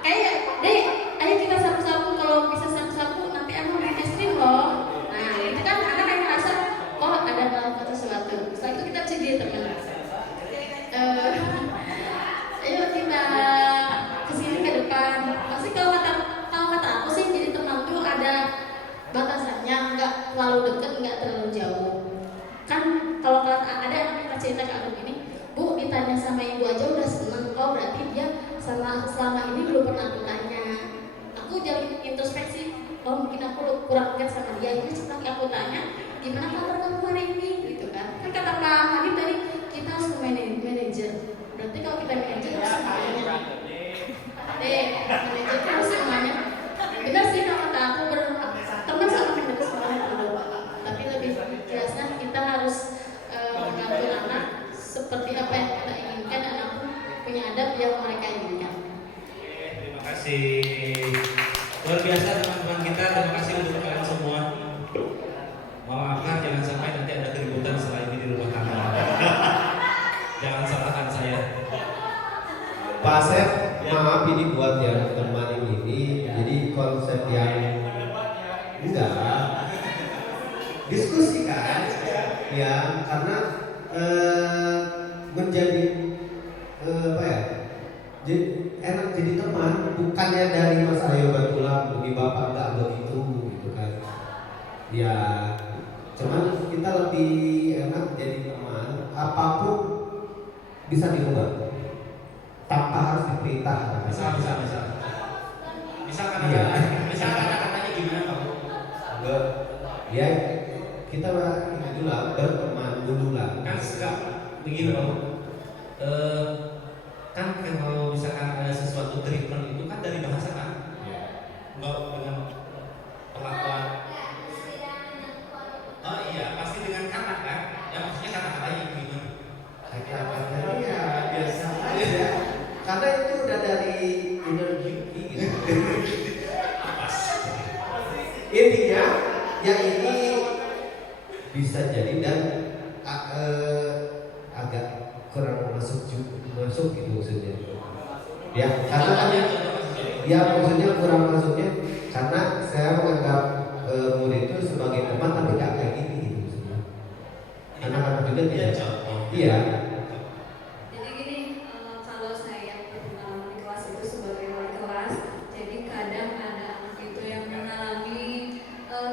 kayak deh ayo kita sapu-sapu, kalau bisa sapu-sapu nanti aku main es krim loh. Nah itu kan anak yang merasa oh ada melakukan sesuatu, setelah itu kita jadi teman. Ayo kita kesini ke depan. Pasti kalau kata aku sih jadi teman tuh ada batasannya, nggak terlalu dekat, nggak terlalu jauh. Kan kalau ada anak yang cerita ke aku ini, Bu ditanya sama ibu aja udah seneng, oh berarti dia selama ini belum pernah aku tanya. Aku jadi introspeksi, oh mungkin aku kurang dekat sama dia. Ini setelah aku tanya, gimana kabar kamu hari ini, gitu kan? Kan kata Pak Hani tadi kita harus ke manajer. Berarti kalau kita manajer harus semuanya. Manajer itu harus semuanya. Benar sih kalau kata aku teman sama manajer semuanya dulu. Tapi lebih jelasnya kita harus mengatur anak seperti apa yang kita inginkan, anak pun punya adab yang mereka inginkan. Terima kasih. Luar biasa teman-teman kita, terima kasih untuk kalian semua. Maafkan jangan sampai nanti ada keributan setelah ini di rumah tangga. Jangan salahkan saya. Pak Asep, maaf ini buat yang teman ini. Jadi konsep yang enggak diskusi kan, ya karena menjadi apa ya? Jadi enak jadi teman, bukannya dari Mas Ayo bantulah bagi bapak enggak begitu gitu kan. Ya, cuman kita lebih enak jadi teman. Apapun bisa diubah tanpa harus diperintah. Bisa kan Iya. kata-katanya gimana Pak? Ya kita ini dulu lah, berteman dulu lah. Kan enggak begini Pak. Kan kalau misalkan ada sesuatu treatment itu kan dari bahasa kan? Enggak dengan perlakuan. Oh iya, pasti dengan kata kan? Ya maksudnya kata-katanya gimana? Kata-katanya ya biasa aja. Karena itu udah dari inner beauty gitu. Intinya ya ini bisa jadi dan Ya, karena kan ya maksudnya kurang masuknya karena saya menganggap murid itu sebagai teman tapi gak kayak gini gitu maksudnya. Anak-anak juga tidak. Iya. Jadi gini, kalau saya berpengalaman di kelas itu sebagai wali kelas, jadi kadang ada anak itu yang mengalami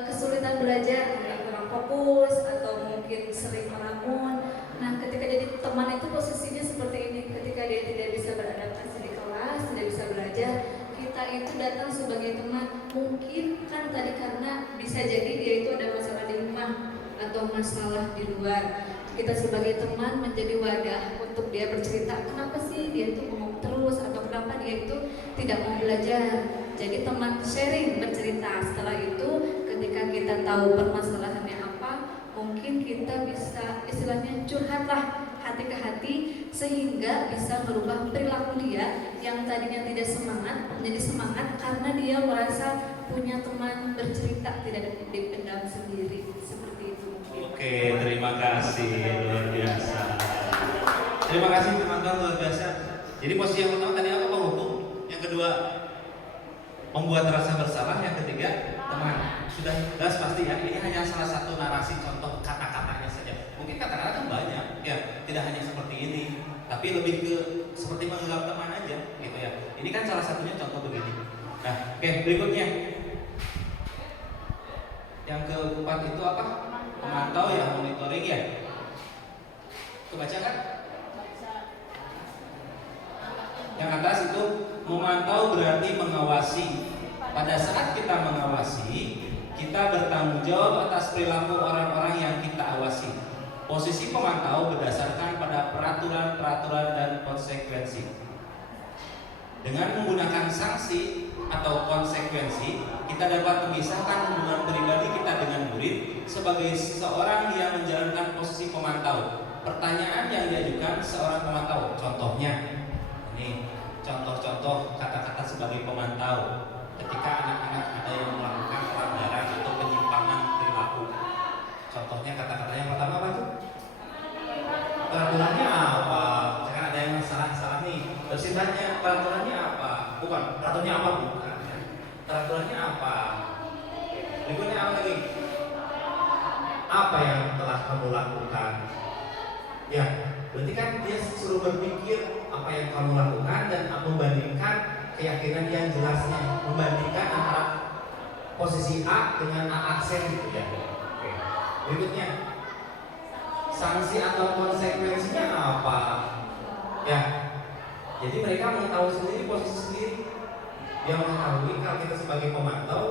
kesulitan belajar, yang kurang fokus atau mungkin sering melamun. Nah, ketika jadi teman itu posisinya seperti ini, ketika dia tidak bisa beradaptasi di kelas, tidak bisa belajar, kita itu datang sebagai teman. Mungkin kan tadi karena bisa jadi dia itu ada masalah di rumah atau masalah di luar. Kita sebagai teman menjadi wadah untuk dia bercerita kenapa sih dia itu ngomong terus atau kenapa dia itu tidak mau belajar. Jadi teman sharing bercerita. Setelah itu ketika kita tahu permasalahannya apa, mungkin kita bisa istilahnya curhatlah hati ke hati sehingga bisa merubah perilaku dia yang tadinya tidak semangat menjadi semangat karena dia merasa punya teman bercerita, tidak dipendam sendiri. Seperti itu. Oke, terima kasih, luar biasa. Terima kasih teman-teman, luar biasa. Jadi posisi yang pertama tadi apa, penghukum? Yang kedua membuat rasa bersalah, yang ketiga teman. Sudah jelas pasti ya, ini hanya salah satu narasi contoh kata-katanya saja. Mungkin kata-kata kan banyak, ya tidak hanya seperti ini, tapi lebih ke seperti menganggap teman aja, gitu ya. Ini kan salah satunya contoh begini. Nah, oke, berikutnya. Yang keempat itu apa? Memantau ya, monitoring ya. Kebaca kan? Yang atas itu memantau berarti mengawasi. Pada saat kita mengawasi, kita bertanggung jawab atas perilaku orang-orang yang kita awasi. Posisi pemantau berdasarkan pada peraturan-peraturan dan konsekuensi. Dengan menggunakan sanksi atau konsekuensi, kita dapat memisahkan hubungan pribadi kita dengan murid sebagai seseorang yang menjalankan posisi pemantau. Pertanyaan yang diajukan seorang pemantau, contohnya, ini contoh-contoh kata-kata sebagai pemantau. Ketika anak-anak ada yang melakukan pelanggaran atau penyimpangan perilaku, contohnya kata-kata yang pertama apa tuh? Peraturannya apa? Misalkan ada yang salah nih. Terus ditanya peraturannya apa? Bukan, peraturannya apa? Bukan. Peraturannya apa? Berikutnya apa lagi? Apa yang telah kamu lakukan? Ya, berarti kan dia suruh berpikir apa yang kamu lakukan dan membandingkan keyakinan yang jelasnya, membandingkan antara posisi A dengan A aksen gitu ya. Oke. Berikutnya, sanksi atau konsekuensinya apa? Ya, jadi mereka mengetahui sendiri posisi sendiri. Dia mengetahui kalau kita sebagai pemantau.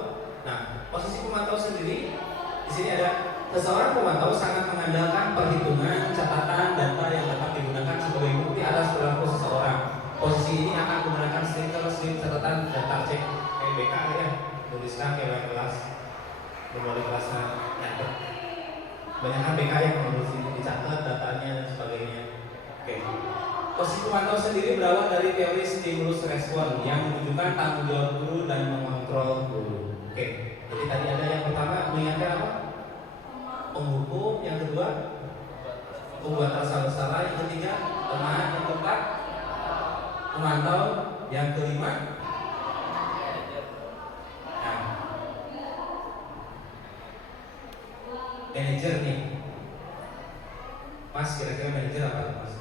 Nah, posisi pemantau sendiri di sini ada seseorang pemantau sangat mengandalkan perhitungan, catatan, data yang dapat digunakan sebagai bukti atas perilaku seseorang. Posisi ini akan menggunakan stiker, slip, catatan, daftar cek KBK ya, tuliskan ke kelas, memulai kelasnya. Nah, banyak kan BK yang menulis ini dicatat datanya dan sebagainya. Oke. Posisi pemantau sendiri berawal dari teori stimulus respon yang menunjukkan tanggung jawab guru dan mengontrol guru. Oke. Jadi tadi ada yang pertama mengingatkan apa? Penghukum, yang kedua membuat rasa bersalah, yang ketiga teman, yang keempat memantau, yang kelima manajer nih. Mas, kira-kira manajer apa Mas?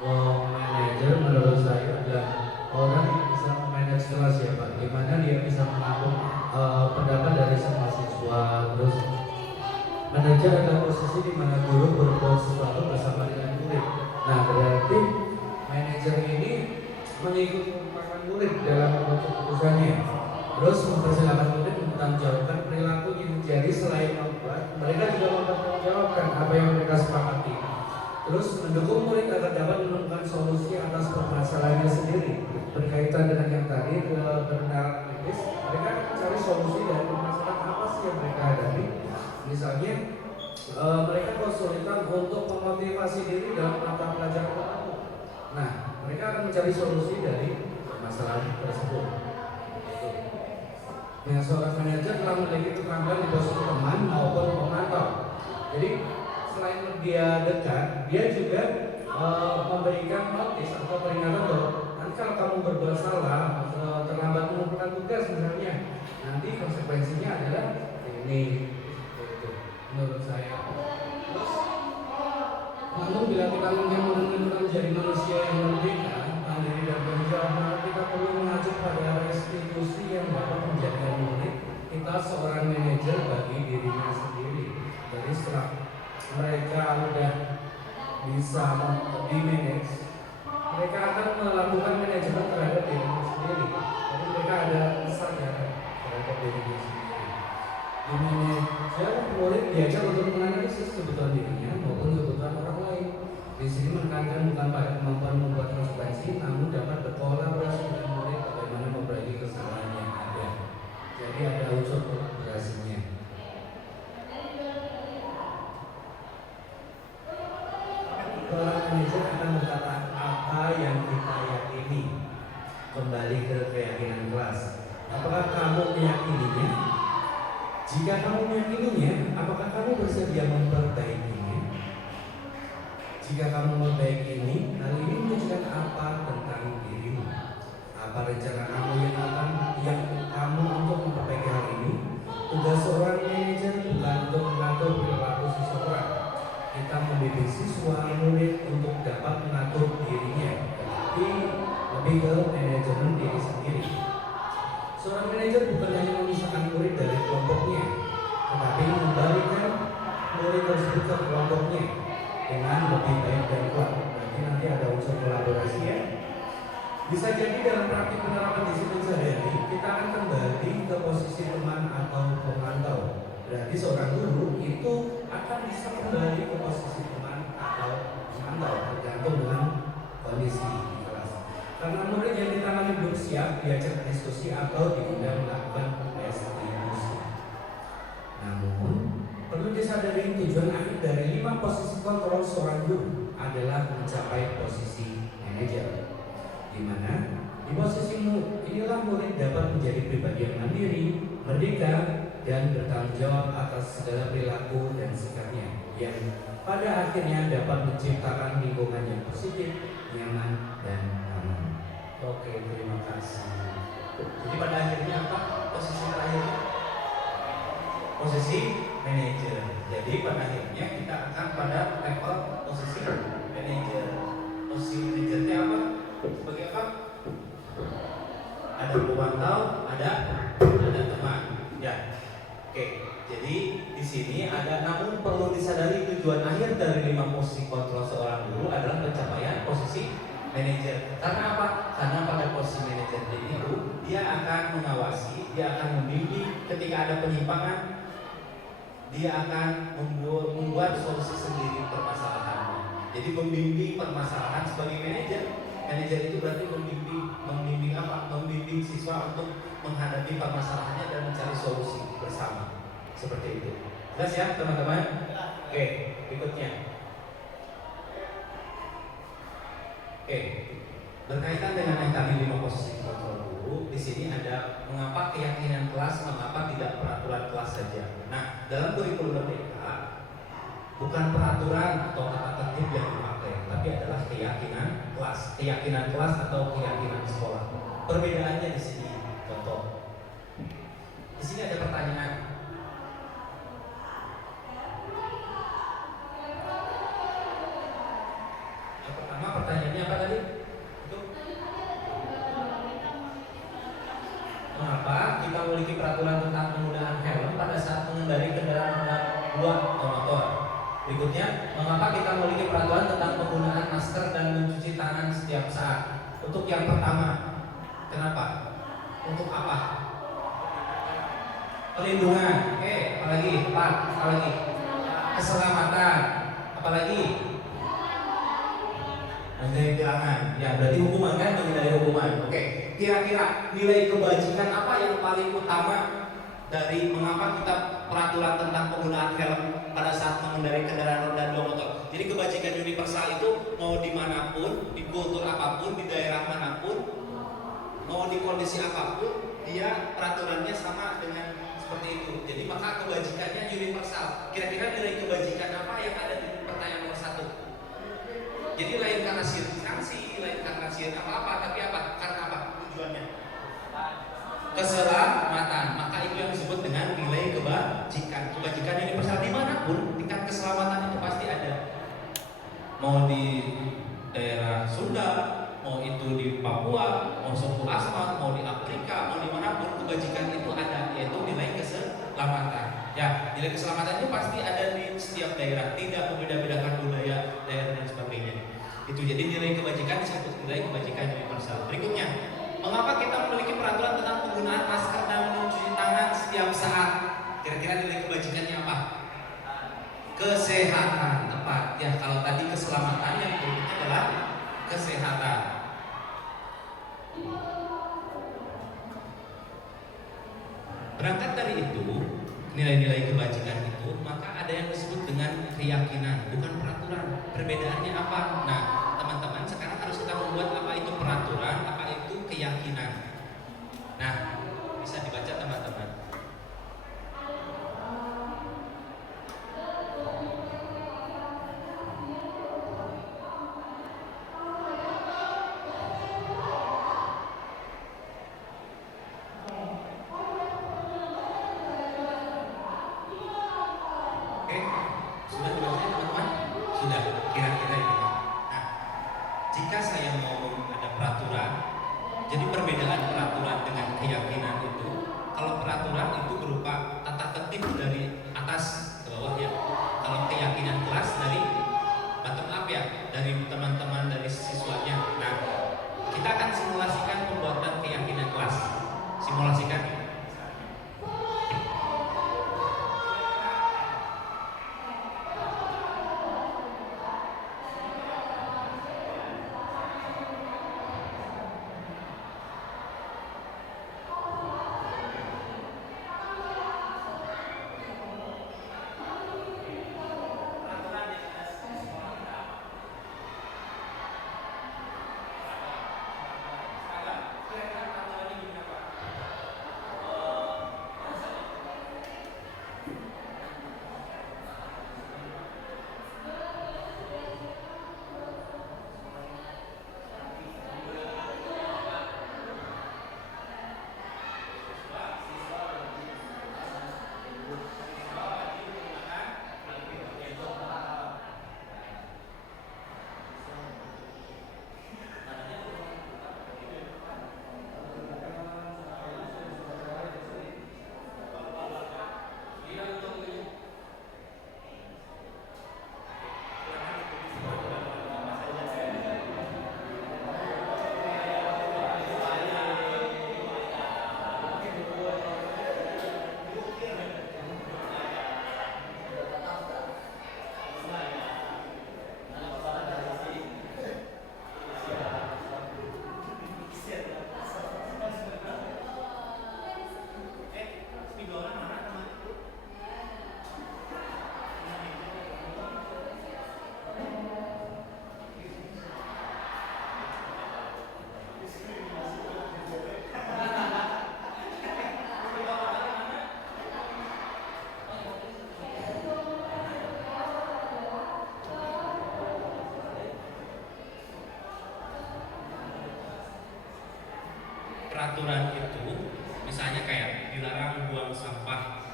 Manajer menurut saya adalah orang yang bisa memanage kelas ya Pak, dimana dia bisa menampung pendapat dari semua siswa. Terus manajer adalah posisi di mana guru berbuat sesuatu bersama dengan murid. Nah, berarti manajer ini mengikuti umpaman murid dalam membuat keputusannya. Terus mempersilahkan murid mempertanggungjawabkan perilakunya. Jadi selain membuat, mereka juga mempertanggungjawabkan apa yang mereka sepakati. Terus mendukung murid agar dapat menemukan solusi atas permasalahannya sendiri. Berkaitan dengan yang tadi kebenaran medis, mereka akan mencari solusi dari permasalahan apa sih yang mereka hadapi. Misalnya mereka kesulitan untuk memotivasi diri dalam mata pelajaran tertentu. Nah, mereka akan mencari solusi dari permasalahan tersebut. Nah, seorang manajer telah memiliki keterampilan di posisi teman maupun pemantau. Jadi selain dia dekat, dia juga memberikan notis atau peringatan bahwa nanti kalau kamu berbuat salah atau terlambat mengumpulkan tugas misalnya, nanti konsekuensinya adalah ini. Itu menurut saya. Terus, namun bila kita ingin menjadi manusia yang merdeka, mandiri dan berjaya, maka kita perlu mengacu pada restitusi yang dapat menjadikan murid kita seorang manajer bagi dirinya sendiri. Jadi setelah mereka sudah bisa di-manage, mereka akan melakukan manajemen terhadap dirinya sendiri. Jadi mereka ada kesadaran terhadap dirinya sendiri. Di manajer, murid diajak untuk menganalisis kebutuhan dirinya maupun kebutuhan orang lain. Di sini menekankan bukan pada kemampuan membuat konsekuensi, namun dapat berkolaborasi dengan murid bagaimana memperbaiki kesalahan yang ada. Jadi ada unsur kolaborasinya. Seorang manajer akan berkata apa yang kita yakini. Kembali ke keyakinan kelas. Apakah kamu meyakininya? Jika kamu meyakininya, apakah kamu bersedia memperbaikinya? Jika kamu memperbaiki ini, hal ini menunjukkan apa tentang dirimu? Apa rencana kamu yang kamu untuk memperbaiki hal ini? Tugas seorang manajer bukan untuk mengatur perilaku seseorang. Kita membimbing siswa murid untuk dapat mengatur dirinya, tetapi lebih ke manajemen diri sendiri. Seorang manajer bukan hanya memisahkan murid dari kelompoknya, tetapi membalikkan murid tersebut ke kelompoknya dengan lebih baik dan kuat. Berarti nanti ada unsur kolaborasi ya. Bisa jadi dalam praktik penerapan disiplin sehari-hari kita akan kembali ke posisi teman atau pemantau. Berarti seorang guru itu akan bisa kembali ke posisi teman atau pemantau tergantung dengan kondisi di kelas. Karena murid yang ditangani belum siap diajak diskusi atau diundang melakukan restitusi. Namun perlu disadari tujuan akhir dari 5 posisi kontrol seorang guru adalah mencapai posisi manajer, di mana di posisimu inilah murid dapat menjadi pribadi yang mandiri, merdeka, dan bertanggung jawab atas segala perilaku dan sikapnya yang pada akhirnya dapat menciptakan lingkungan yang positif, nyaman, dan aman. Oke, terima kasih. Jadi pada akhirnya apa posisi terakhirnya? Posisi manajer. Jadi pada akhirnya kita akan pada level posisi manajer. Posisi manajernya apa? Sebagai apa? Ada pemantau, ada teman. Ya. Oke. Jadi di sini ada, namun perlu disadari tujuan akhir dari 5 posisi kontrol seorang guru adalah pencapaian posisi manajer. Karena apa? Karena pada posisi manajer itu dia akan mengawasi, dia akan membimbing ketika ada penyimpangan, dia akan membuat solusi sendiri permasalahannya. Jadi membimbing permasalahan sebagai manajer. Manajer itu berarti membimbing apa? Membimbing siswa untuk menghadapi permasalahannya dan mencari solusi bersama. Seperti itu. Jelas ya teman-teman? Oke, berikutnya. Oke, berkaitan dengan yang tadi 5 posisi kontrol guru, di sini ada mengapa keyakinan kelas, mengapa tidak peraturan kelas saja. Nah, dalam kurikulum merdeka bukan peraturan atau tata tertib yang dipakai, tapi adalah keyakinan kelas atau keyakinan sekolah. Perbedaannya di sini, contoh. Di sini ada pertanyaan. Yang pertama pertanyaannya apa tadi? Itu mengapa kita memiliki peraturan tentang penggunaan helm pada saat mengendarai kendaraan roda 2 atau motor? Berikutnya, mengapa kita memiliki peraturan tentang penggunaan masker dan mencuci tangan setiap saat? Untuk yang pertama, kenapa? Untuk apa? Perlindungan. Oke, apalagi? Apalagi? Keselamatan. Apalagi? Menghindari tilangan. Ya, berarti hukuman kan, menghindari hukuman. Oke, kira-kira nilai kebajikan apa yang paling utama dari mengapa kita peraturan tentang penggunaan helm pada saat mengendarai kendaraan roda 2 motor? Jadi kebajikan universal itu mau dimanapun, di kultur apapun, di daerah manapun, mau di kondisi apapun, dia peraturannya sama dengan seperti itu. Jadi maka kebajikannya universal. Kira-kira nilai kebajikan apa yang ada di pertanyaan nomor 1? Jadi lain karena sanksi, lain karena apa-apa, tapi apa? Karena apa? Tujuannya keselamatan. Maka itu yang disebut dengan nilai kebajikan. Kebajikan ini persal dimanapun, tingkat keselamatan itu pasti ada. Mau di daerah Sunda, mau itu di Papua, mau suku Asmat, mau di Afrika, mau dimanapun, kebajikan itu ada, yaitu nilai keselamatan. Ya, nilai keselamatan itu pasti ada di setiap daerah, tidak membeda-bedakan budaya, daerah dan sebagainya. Itu jadi nilai kebajikan disebut nilai kebajikan universal. Berikutnya, mengapa kita memiliki peraturan tentang penggunaan masker dan mencuci tangan setiap saat? Kira-kira nilai kebajikannya apa? Kesehatan, tepat. Ya, kalau tadi keselamatan, yang berikutnya adalah kesehatan. Berangkat dari itu, nilai-nilai kebajikan itu, maka ada yang disebut dengan keyakinan, bukan peraturan. Perbedaannya apa? Nah, teman-teman sekarang harus kita membuat apa itu peraturan, apa itu keyakinan. Nah, bisa dibaca teman-teman. Sudah dibaca teman-teman? Sudah, kira-kira ini. Nah, jika saya mau ada peraturan, jadi perbedaan peraturan dengan keyakinan itu, kalau peraturan itu berupa tata tertib dari atas ke bawah ya. Kalau keyakinan kelas dari bottom up ya, dari teman-teman, dari siswanya. Nah, kita akan simulasikan pembuatan keyakinan kelas. Simulasikan. Peraturan itu misalnya kayak dilarang buang sampah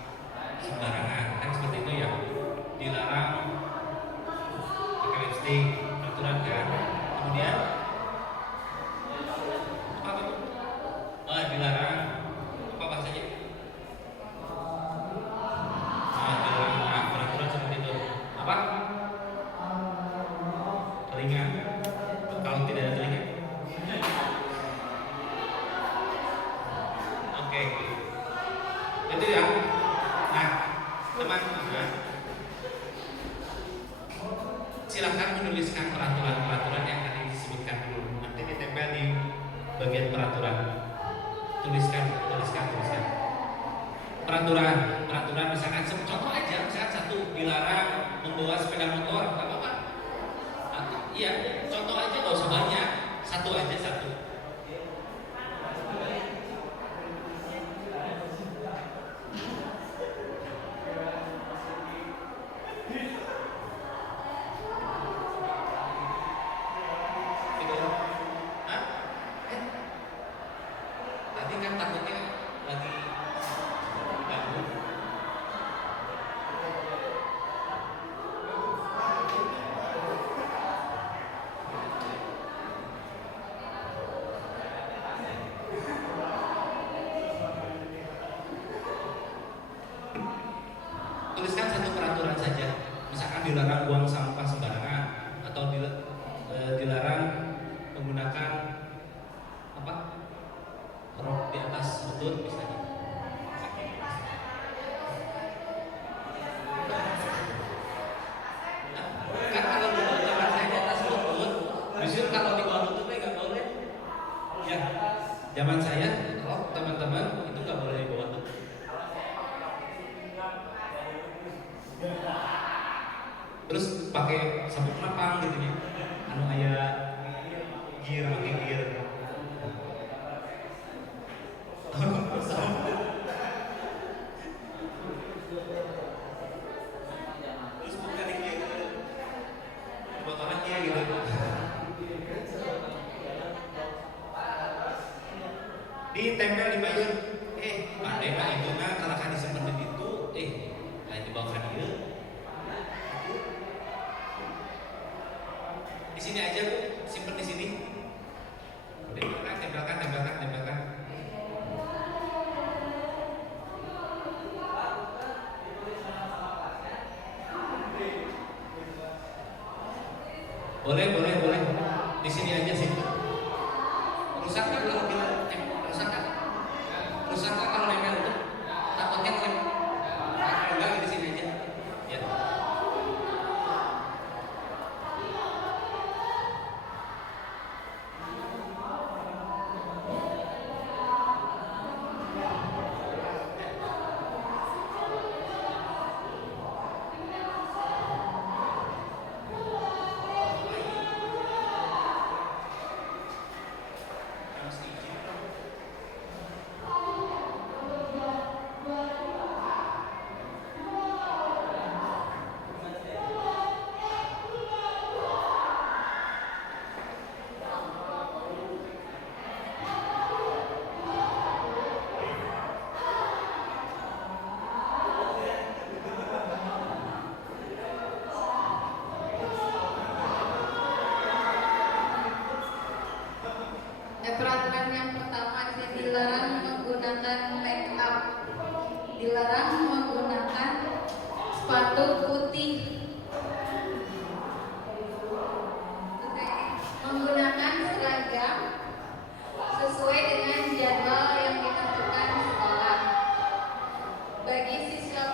sembarangan, kan seperti itu ya. Dilarang pakai lipstik, peraturan kan. Kemudian apa tuh? Dilarang apa bahasanya? Dilarang peraturan seperti itu. Apa? Telinga. Kalau tidak ada telinga. Itu ya. Nah, teman-teman, silahkan menuliskan peraturan-peraturan yang tadi disebutkan dulu. Nanti ditempel di bagian peraturan. Tuliskan. Peraturan misalkan contoh aja, misalkan satu, dilarang membawa sepeda motor, nggak apa-apa. Iya, contoh aja, nggak usah banyak, satu aja. tuliskan satu peraturan saja. Misalkan dilarang buang sampah sembarangan atau dilarang menggunakan apa? Rok di atas lutut misalnya. Kan kalau di bawah zaman saya di atas lutut, justru kalau di bawah lututnya nggak boleh. Ya, zaman saya, kalau teman-teman itu nggak boleh di bawah lutut. Terus pakai sabuk lapang gitu ya, anu aya gear, pakai gear. Terus buka di gear, botolannya gitu. Ditempel di payun. Pandai mah itu mah kalau kan disimpan di situ, lain dibawa ke dia. Di sini aja Bu, simpen di sini. Tempelkan. Boleh. Di sini aja simpen. Rusak kan kalau kita rusak kan? Rusak kan kalau nempel itu? Takutnya enggak di sini aja. Ya. Peraturan yang pertama dilarang menggunakan make up, dilarang menggunakan sepatu putih, menggunakan seragam sesuai dengan jadwal yang ditentukan sekolah. Bagi siswa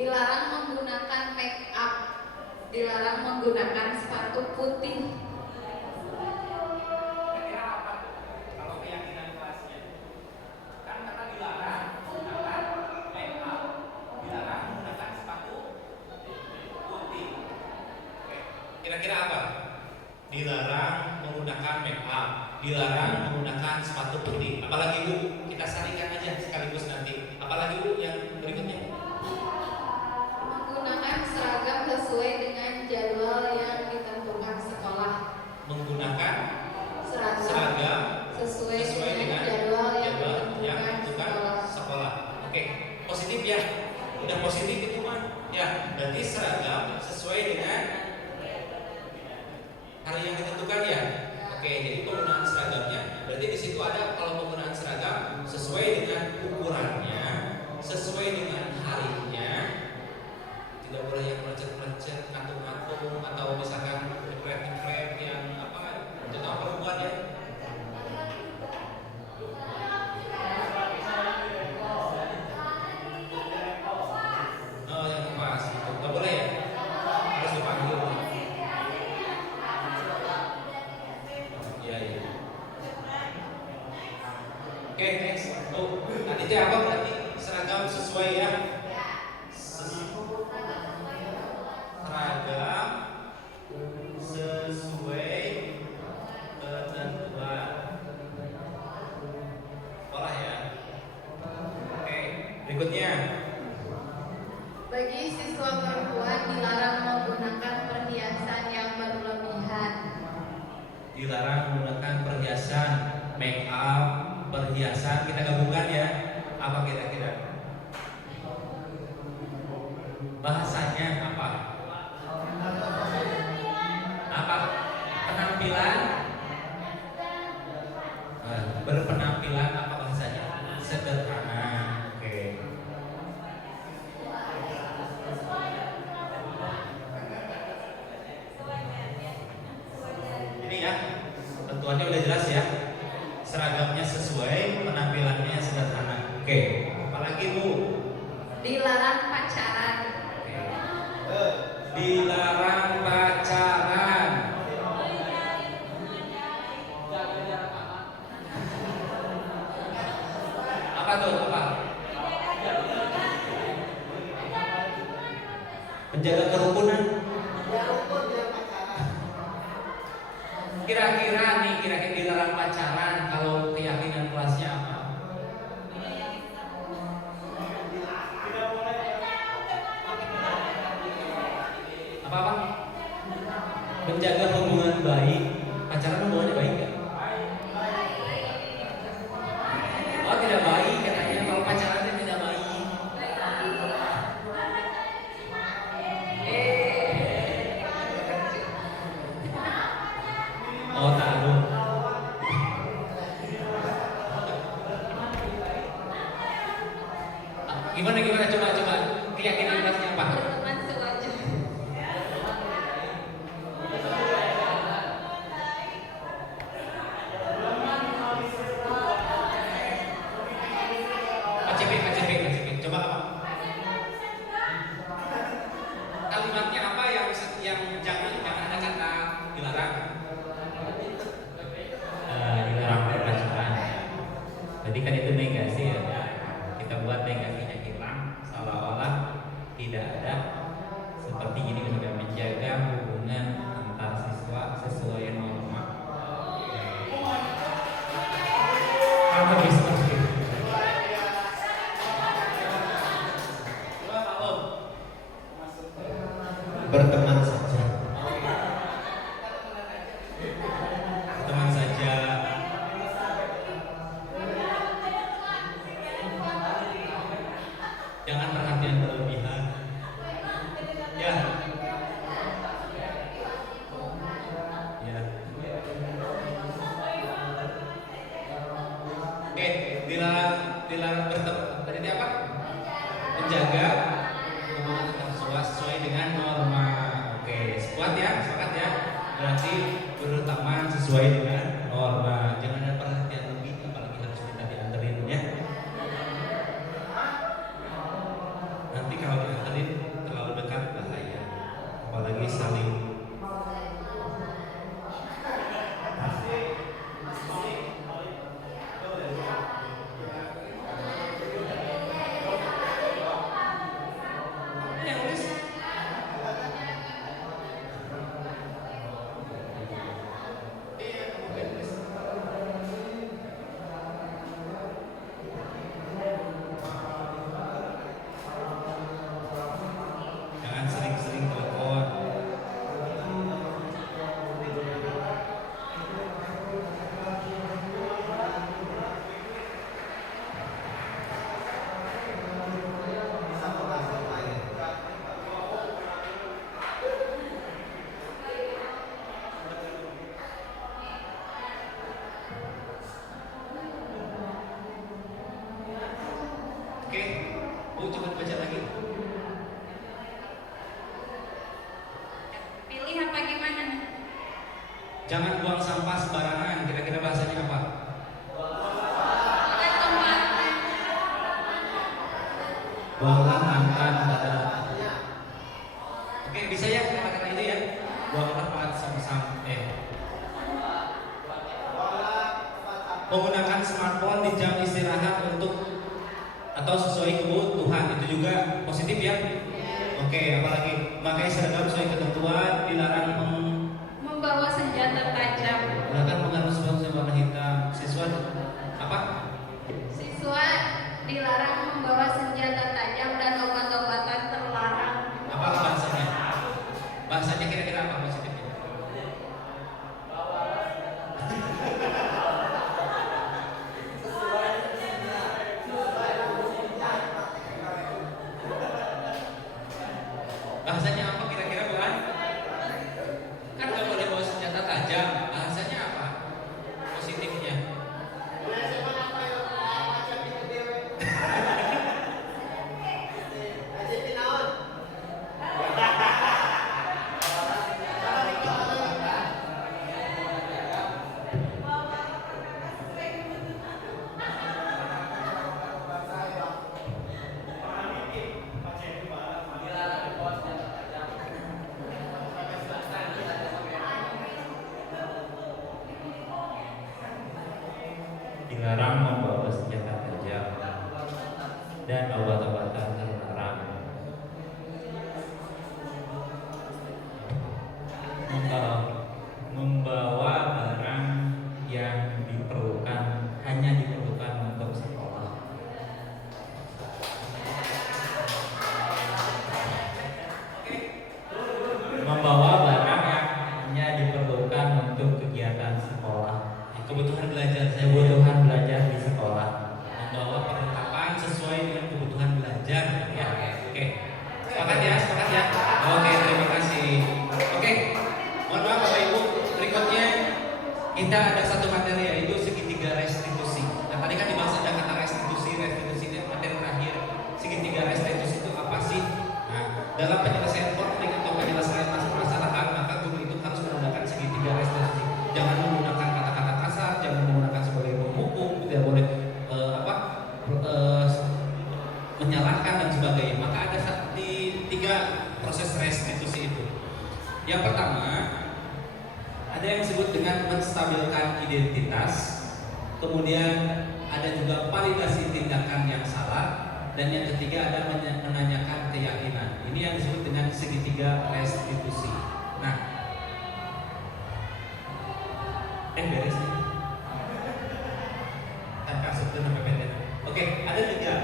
dilarang menggunakan make up, dilarang menggunakan sepatu putih. Kira-kira apa kalau keyakinan kelasnya? Kan kata dilarang menggunakan make up, dilarang menggunakan sepatu putih. Oke. Kira-kira apa? Dilarang menggunakan make up, dilarang menggunakan sepatu putih. Apalagi Bu, kita saringkan aja sekaligus nanti. Apalagi Bu yang berikutnya? Menggunakan seragam sesuai dengan jadwal yang ditentukan sekolah. Menggunakan seragam sesuai dengan jadwal yang ditentukan sekolah. Oke, positif ya. Udah positif itu mah. Ya, berarti seragam sesuai dengan hari yang ditentukan ya. Oke, jadi penggunaan seragamnya berarti di situ ada kalau penggunaan seragam sesuai dengan ukurannya, sesuai dengan harinya. Tidak boleh yang melecet-melecet, ngatung-ngatung atau misalkan krep-krep yang apa? Contoh perempuan ya. Oh, yang pas. Bagi siswa perempuan dilarang menggunakan perhiasan yang berlebihan. Dilarang menggunakan perhiasan, make up, perhiasan, kita gabungkan ya. Apa kira-kira? Bahasanya apa? Apa? Penampilan? Berpenampilan apa bahasanya? Sederhana. Oke. Ini ya, tentuannya udah jelas ya. Seragamnya sesuai, penampilannya sederhana. Oke. Apalagi Bu? Dilarang pacaran. Dilarang pacaran. Apa tuh? Apa? Menjaga kerukunan. Kira-kira dilarang pacaran kalau keyakinan kelasnya apa? Apa? Menjaga hubungan baik. Pacaran hubungannya baik nggak? Oh tidak baik katanya, kalau pacaran itu tidak baik. Oh tahu. Gimana coba keyakinan kelasnya apa? Berteman sewajar. KCP. Coba apa? Kalimatnya apa yang jangan ada kata dilarang? Dilarang berpacaran. Tadi kan itu negasi ya. Kita buat negasinya hilang, seolah-olah tidak ada. Seperti ini sudah menjaga hubungan antar siswa sesuai norma. Apa bisa? Berteman saja. Teman saja. Jangan perhatian berlebihan. Ya. Ya. Oke, dilarang berteman. Tadi apa? Menjaga hubungan antar siswa sesuai dengan norma. Oke, sepakat ya. Berarti berteman sesuai dengan norma. Jangan ada perhatian lebih, apalagi harus minta dianterin ya. Nanti kalau dianterin terlalu dekat bahaya, apalagi saling. Jangan sering-sering telepon. Oke, Bu coba baca lagi. Pilih apa gimana? Jangan buang sampah sembarangan. Kira-kira bahasanya apa? Bukan tempat. Buanglah mantan pada. Oke, bisa ya kata-kata itu ya. Buanglah tempat menggunakan smartphone di jam istirahat untuk atau sesuai kebutuhan itu juga positif ya. Oke, apalagi memakai seragam sesuai ketentuan, dilarang Membawa senjata tajam. menggunakan pengaruh sesuatu warna hitam. Siswa apa? Siswa dilarang membawa senjata tajam dan obat-obatan terlarang. Bahasanya apa kira-kira bukan? Kan nggak boleh bawa senjata tajam. Bahasanya apa? Positifnya. Dilarang membawa senjata tajam dan obat-obatan terlarang. Membawa barang yang diperlukan hanya diperlukan untuk sekolah. Membawa barang yang hanya diperlukan untuk kegiatan sekolah. Kebutuhan belajar saya. Kebutuhan belajar di sekolah. Membawa perlengkapan sesuai dengan kebutuhan belajar. Ya, oke. Sepakat ya, sepakat ya. Oke, terima kasih. Oke, mohon maaf Bapak Ibu. Berikutnya kita ada satu materi yaitu segitiga restitusi. Nah tadi kan dibahas ada kata restitusi dan materi terakhir. Segitiga restitusi itu apa sih? Nah, dalam penyelesaian konflik atau penyelesaian masalah, maka guru itu harus menggunakan segitiga restitusi. Jangan menggunakan kata-kata kasar, jangan menggunakan sebagai penghukum, tidak boleh menyalahkan dan sebagainya. Maka ada di 3 proses restitusi itu. Yang pertama, ada yang disebut dengan menstabilkan identitas, kemudian ada juga validasi tindakan yang salah, dan yang ketiga ada menanyakan keyakinan. Ini yang disebut dengan segitiga restitusi. Nah, beres nih. Tanpa sebut nama pendek. Oke, ada 3.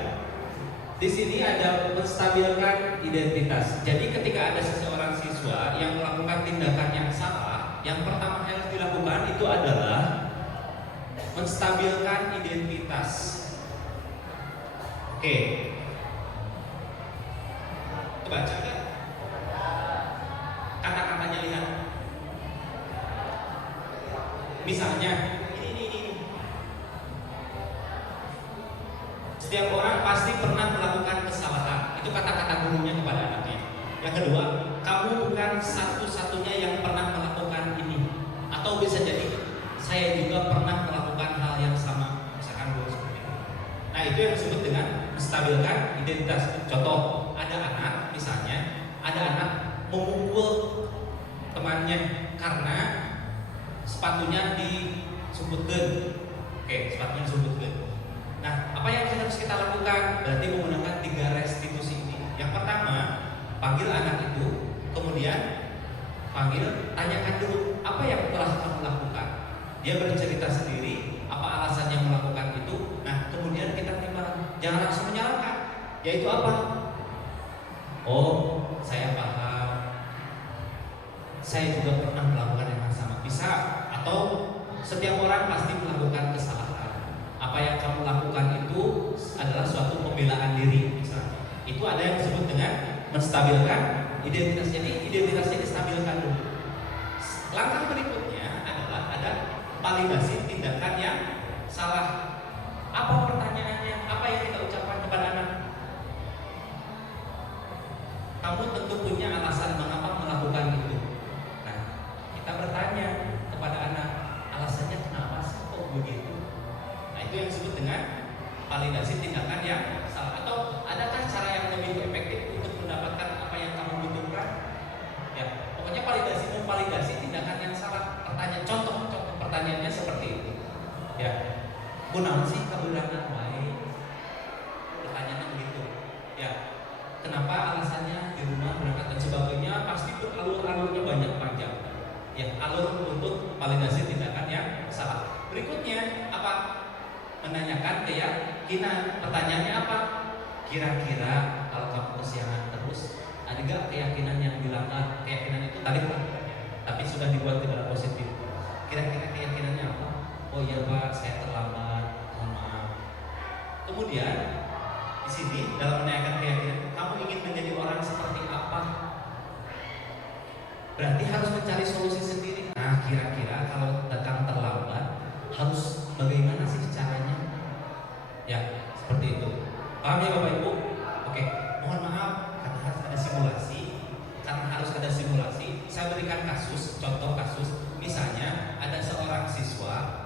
Di sini ada menstabilkan identitas. Jadi ketika ada seseorang siswa yang melakukan tindakan yang salah, yang pertama harus dilakukan itu adalah menstabilkan identitas. Oke. Kebaca kan? Kata-katanya lihat. Misalnya, ini. Setiap orang pasti pernah melakukan kesalahan. Itu kata-kata gurunya kepada anaknya. Yang kedua, kamu bukan satu-satunya yang pernah melakukan ini. Atau bisa jadi, saya juga pernah melakukan hal yang sama. Misalkan guru seperti itu. Nah itu yang disebut dengan menstabilkan identitas. Contoh, ada anak misalnya, ada anak memukul temannya karena sepatunya disumputkan. Oke, sepatunya disumputkan. Nah, apa yang harus kita lakukan? Berarti menggunakan 3 restitusi ini. Yang pertama, panggil anak itu, kemudian tanyakan dulu apa yang telah kamu lakukan. Dia bercerita sendiri apa alasannya melakukan itu. Nah, kemudian kita terima, jangan langsung menyalahkan. Yaitu apa? Oh, saya paham. Saya juga pernah melakukan yang sama. Bisa, atau setiap orang pasti melakukan kesalahan. Apa yang kamu lakukan itu adalah suatu pembelaan diri misalnya. Itu ada yang disebut dengan menstabilkan identitas. Jadi identitasnya distabilkan dulu. Langkah berikutnya adalah ada validasi tindakan yang salah. Apa pertanyaannya? Apa yang kita ucapkan kepada anak? Kamu tentu punya alasan mengapa melakukan itu. Nah, kita bertanya kepada anak, alasannya kenapa sih kok begitu? Nah, itu yang disebut dengan validasi tindakan yang salah. Atau adakah cara yang lebih efektif untuk mendapatkan apa yang kamu butuhkan? Ya, pokoknya memvalidasi tindakan yang salah. Contoh pertanyaannya seperti itu. Ya, kunaon sih kabeulanan wae? Pertanyaannya begitu. Ya, kenapa alasannya di rumah berangkat dan sebagainya? Pasti alur-alurnya banyak panjang. Ya, alur untuk validasi tindakan yang salah. Berikutnya apa? Menanyakan keyakinan. Pertanyaannya apa? Kira-kira kalau kamu kesiangan terus, ada gak keyakinan yang dilanggar? Keyakinan itu tadi tapi sudah dibuat tidak positif. Kira-kira keyakinannya apa? Oh iya Pak, saya terlambat, mohon maaf. Kemudian di sini dalam menanyakan keyakinan, kamu ingin menjadi orang seperti apa? Berarti harus mencari solusi sendiri. Nah, kira-kira kalau datang terlambat harus bagaimana sih caranya? Ya, seperti itu. Paham ya Bapak Ibu? Oke, mohon maaf karena harus ada simulasi. Karena harus ada simulasi, saya berikan kasus, contoh kasus. Misalnya ada seorang siswa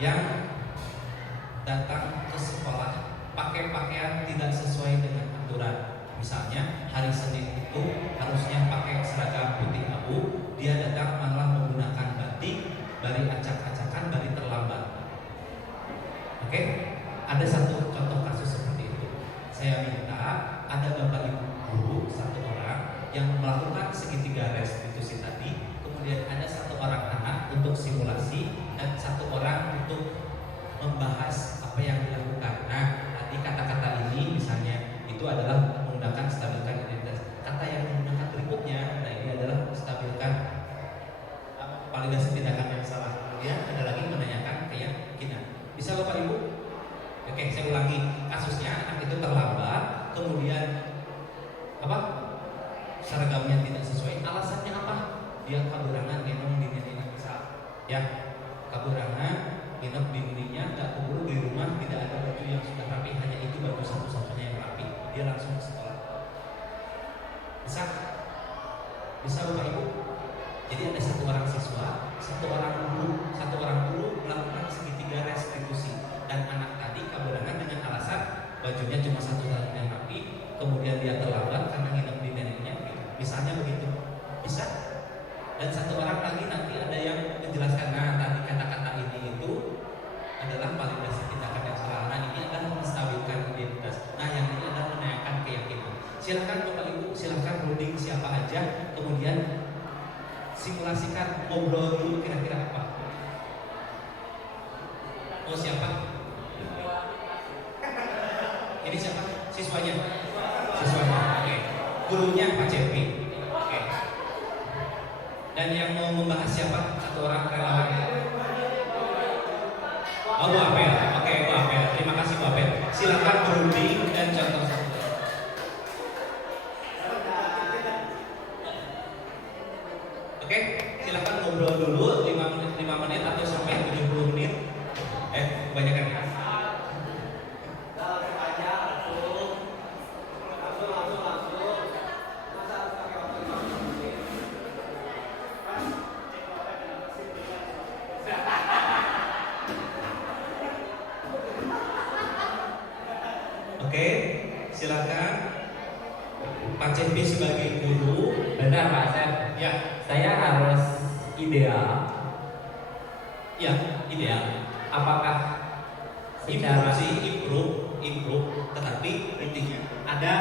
yang datang ke sekolah pakai pakaian tidak sesuai dengan aturan. Misalnya hari Senin itu harusnya pakai seragam putih abu, dia datang malah menggunakan batik, bari acak-acakan, bari terlambat. Oke, ada satu contoh kasus seperti itu. Saya minta ada bapak ibu guru satu orang yang melakukan segitiga restitusi tadi, kemudian ada satu orang anak untuk simulasi dan satu orang untuk membahas apa yang dilakukan. Nah, tadi kata-kata ini misalnya itu adalah menggunakan stabilkan identitas. Kata yang menggunakan berikutnya, nah ini adalah stabilkan validasi tindakan yang salah. Kemudian ada lagi menanyakan keyakinan. Bisa Bapak Ibu? Oke, saya ulangi kasusnya, anak itu terlambat, kemudian apa? Seragamnya tidak sesuai. Alasannya apa? Dia kaburangan minum dininya misal. Ya, kaburangan minum dininya, nggak keburu di rumah tidak ada baju yang sudah rapi, hanya itu baju satu-satunya yang rapi. Dia langsung ke sekolah. Bisa? Bisa Bapak Ibu? Jadi ada satu orang siswa, satu orang guru melakukan segitiga restitusi dan anak tadi kaburangan dengan alasan bajunya cuma satu-satunya yang rapi, kemudian dia terlambat karena nginep di neneknya, misalnya begitu. Bisa? Dan satu orang lagi nanti ada yang menjelaskan, nah tadi kata-kata ini itu adalah validasi tindakan yang salah. Nah ini adalah menstabilkan identitas. Nah yang ini adalah menanyakan keyakinan. Silakan Bapak Ibu, silakan loading siapa aja, kemudian simulasikan, ngobrol dulu kira-kira apa. Oh siapa? Ini siapa? Siswanya? Siswanya, oke. Gurunya Pak Cepi. Oke. Dan yang mau membahas siapa? Satu orang relawan. Oh Bu Apel. Oke Bu Apel. Terima kasih Bu Apel. Silakan berunding dan contoh satu. Oke, silakan ngobrol dulu 5 menit atau sampai 70 menit. Kebanyakan ya. Oke, silakan Pak Cepi sebagai guru. Benar Pak Chef. Ya, Saya harus ideal. ya ideal. Apakah secara improve, tetapi intinya ada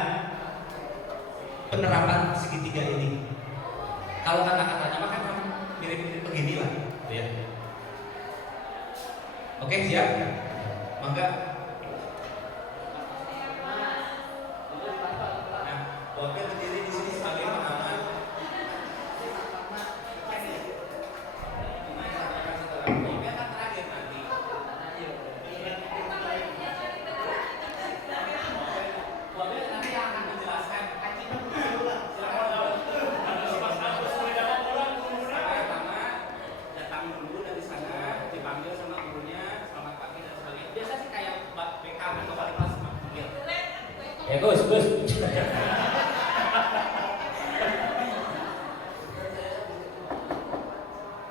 penerapan segitiga ini. Kalau kata-katanya mah kan mirip-mirip begini lah, gitu ya. Oke, siap? Mangga. Nah, Wakil berdiri di sini sebagai pengamat. Wakil kan terakhir nanti. Wakil nanti yang akan menjelaskan. Datang dulu dari sana, dipanggil sama gurunya, selamat pagi dan sebagainya. Biasa sih kayak BK atau wali kelas manggil. ya Gus.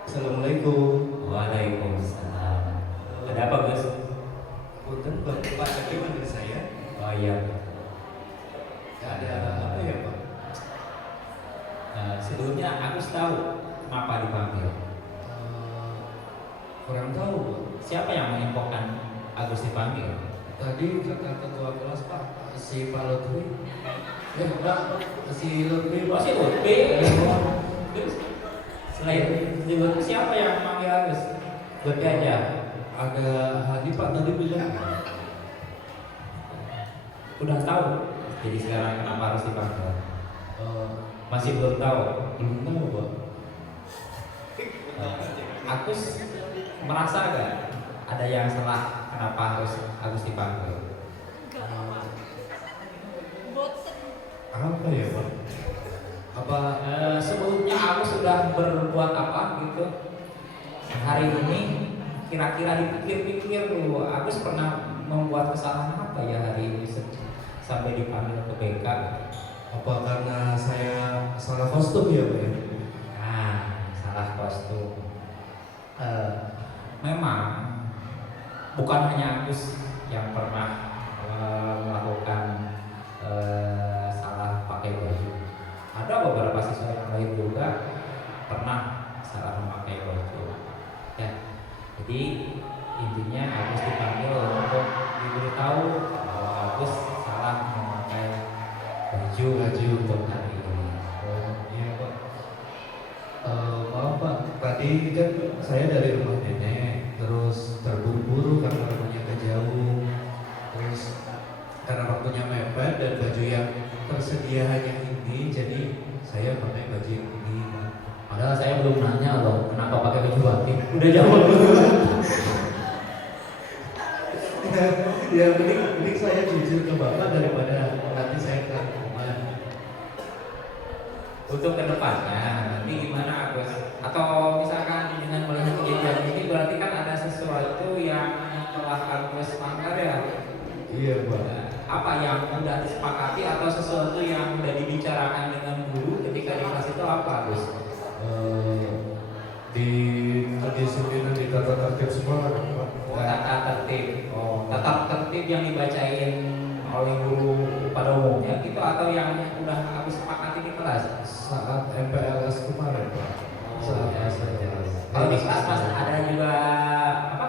Assalamualaikum. Waalaikumsalam. Ada apa Gus? Punten Bapak tadi manggil saya. Oh iya. Ada apa ya Pak? Sebelumnya aku tahu kenapa dipanggil. Kurang tahu Pak. Siapa yang menginfokan Agus dipanggil? Tadi kata ketua kelas Pak, si Pak Lutfi. Pak, si Lutfi Pak. Masih Lutfi. Selain Lutfi siapa yang manggil Agus? Lutfi aja. Ada Hadi Pak tadi bilang. Udah tahu. Jadi sekarang kenapa harus dipanggil? Masih belum tahu. Belum tahu Pak. Agus merasa gak ada yang salah kenapa harus dipanggil? Apa ya Pak? Apa berbuat apa gitu. Hari ini kira-kira dipikir-pikir dulu, Agus pernah membuat kesalahan apa ya hari ini sampai dipanggil ke BK? Apa karena saya salah kostum ya Pak? Nah, salah kostum. Memang bukan hanya Agus yang pernah melakukan salah pakai baju. Ada beberapa siswa yang lain juga pernah salah memakai baju. Ya, jadi intinya Agus dipanggil untuk diberitahu bahwa Agus salah memakai baju untuk hari ini. Oh iya Pak. Maaf Pak, tadi kan saya dari rumah nenek, terus terburu-buru karena rumahnya kejauh, terus karena waktunya mepet dan baju yang tersedia hanya ini, jadi saya pakai baju yang ini Pak. Padahal saya belum nanya loh, kenapa pakai baju batik? Udah jawab duluan. Ya mending saya jujur ke Bapak daripada nanti saya kelakuan. Untuk kedepannya nanti gimana Agus? Atau misalkan dengan melihat kejadian ini berarti kan ada sesuatu yang telah Agus langgar ya? Iya Pak. Apa yang sudah disepakati atau sesuatu yang sudah dibicarakan dengan guru ketika di kelas itu apa Agus? Di kedisiplinan di tata tertib sekolah Pak. Tata tertib. Tetap tertib yang dibacain oleh guru pada umumnya gitu atau yang udah Agus sepakati di kelas? Saat MPLS kemarin Pak. Saat MPLS. Kalau di kelas Mas ada juga apa?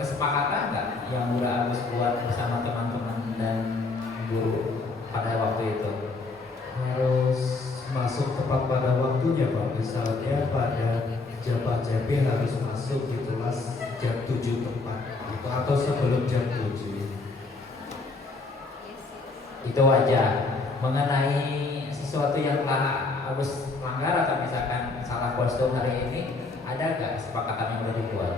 Kesepakatan nggak yang udah Agus buat bersama teman-teman dan guru pada waktu itu? Harus masuk tepat pada waktunya Pak. Misalnya pada jam CP harus masuk di kelas jam 7 tepat gitu, atau sebelum jam 7. Itu aja. Mengenai sesuatu yang telah Agus langgar atau misalkan salah kostum hari ini, ada nggak kesepakatan yang udah dibuat?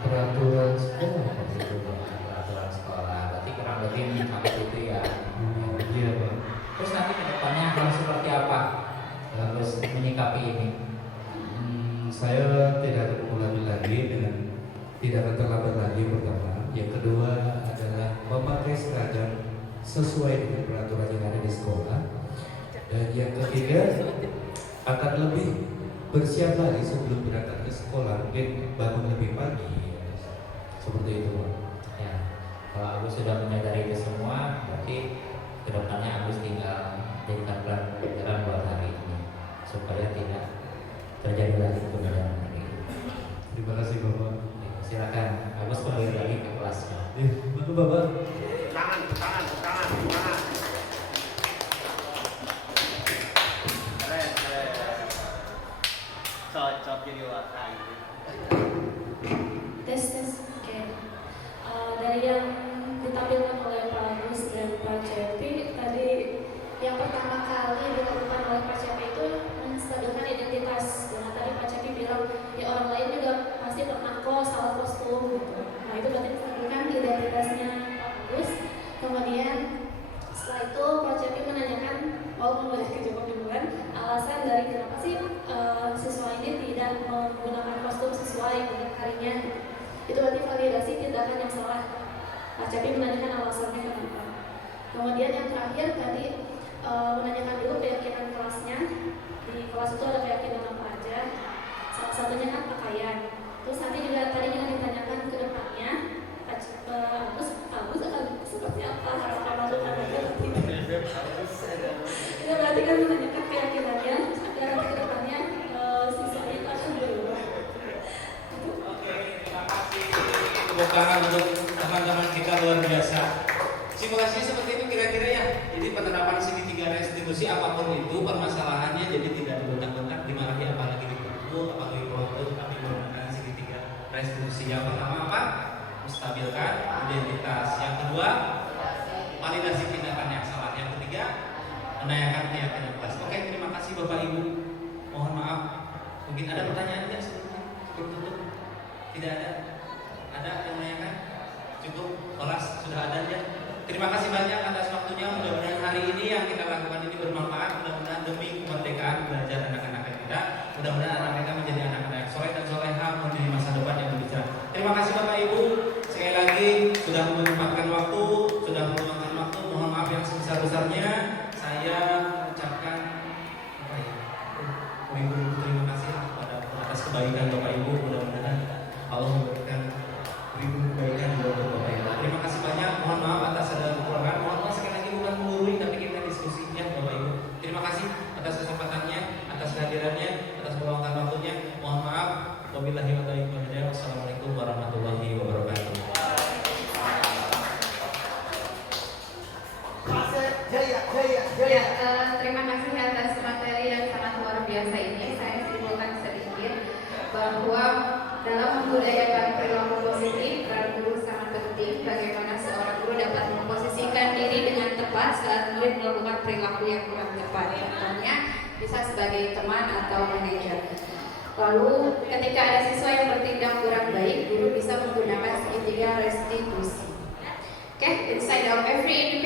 Peraturan sekolah Pak itu Pak. Peraturan sekolah, berarti kurang lebih sampai itu ya. Iya Pak. Terus nanti kedepannya harus seperti apa? Harus menyikapi ini. Saya tidak akan mengulangi lagi dengan tidak akan terlambat lagi pertama. Yang kedua adalah memakai seragam sesuai dengan peraturan yang ada di sekolah. Dan yang ketiga akan lebih bersiap lagi sebelum berangkat ke sekolah, mungkin bangun lebih pagi. Seperti itu Pak. Ya, kalau Agus sudah menyadari itu semua, berarti kedepannya Agus tinggal jadikan pelajaran buat hari ini supaya tidak terjadi lagi kemudian hari. Terima kasih Bapak. Silakan Agus kembali lagi ke kelasnya. Betul Bapak. Tangan. Cocok jadi wakil. Tes. Oke. Dari yang ditampilkan oleh Pak Agus dan Pak Cepi tadi, yang pertama kali dilakukan oleh Pak Cepi itu menstabilkan identitas. Karena tadi Pak Cepi bilang ya orang lain juga pasti pernah kok salah kostum gitu. Nah itu berarti menstabilkan identitasnya Pak Agus. Kemudian setelah itu Pak Cepi menanyakan, boleh kejawab duluan, alasan dari kenapa sih siswa ini tidak menggunakan kostum sesuai dengan harinya. Itu berarti validasi tindakan yang salah. Pak Cepi menanyakan alasannya kenapa. Kemudian yang terakhir tadi menanyakan dulu keyakinan kelasnya. Di kelas itu ada keyakinan apa aja. Salah satunya kan pakaian. Terus nanti juga tadi juga ditanyakan ke depannya Agus akan seperti apa harapan lalu itu berarti kan menanyakan keyakinannya agar nanti ke depannya siswanya itu akan berubah. Terima kasih kebukaan untuk teman-teman kita luar biasa. Simulasinya seperti itu kira-kira ya. Jadi penerapan segitiga restitusi apapun itu permasalahannya jadi tidak dibentak-bentak, dimarahi apalagi dipukul, apalagi dipotong, tapi menggunakan segitiga restitusi. Yang pertama apa? Menstabilkan identitas. Yang kedua, validasi tindakan yang salah. Yang ketiga, menanyakan keyakinan kelas. Oke, terima kasih Bapak Ibu. Mohon maaf. Mungkin ada pertanyaan nggak sebelumnya? Sebelum tutup? Tidak ada? Ada yang menanyakan? Cukup? Kelas sudah ada ya? Terima kasih banyak atas waktunya. Mudah-mudahan hari ini yang kita lakukan ini bermanfaat. Mudah-mudahan demi Terima kasih atas materi yang sangat luar biasa ini. Saya simpulkan sedikit bahwa dalam membudayakan perilaku positif, peran guru sangat penting. Bagaimana seorang guru dapat memposisikan diri dengan tepat saat murid melakukan perilaku yang kurang tepat. Contohnya bisa sebagai teman atau manajer. Lalu ketika ada siswa yang bertindak kurang baik, guru bisa menggunakan segitiga restitusi. Okay, inside of every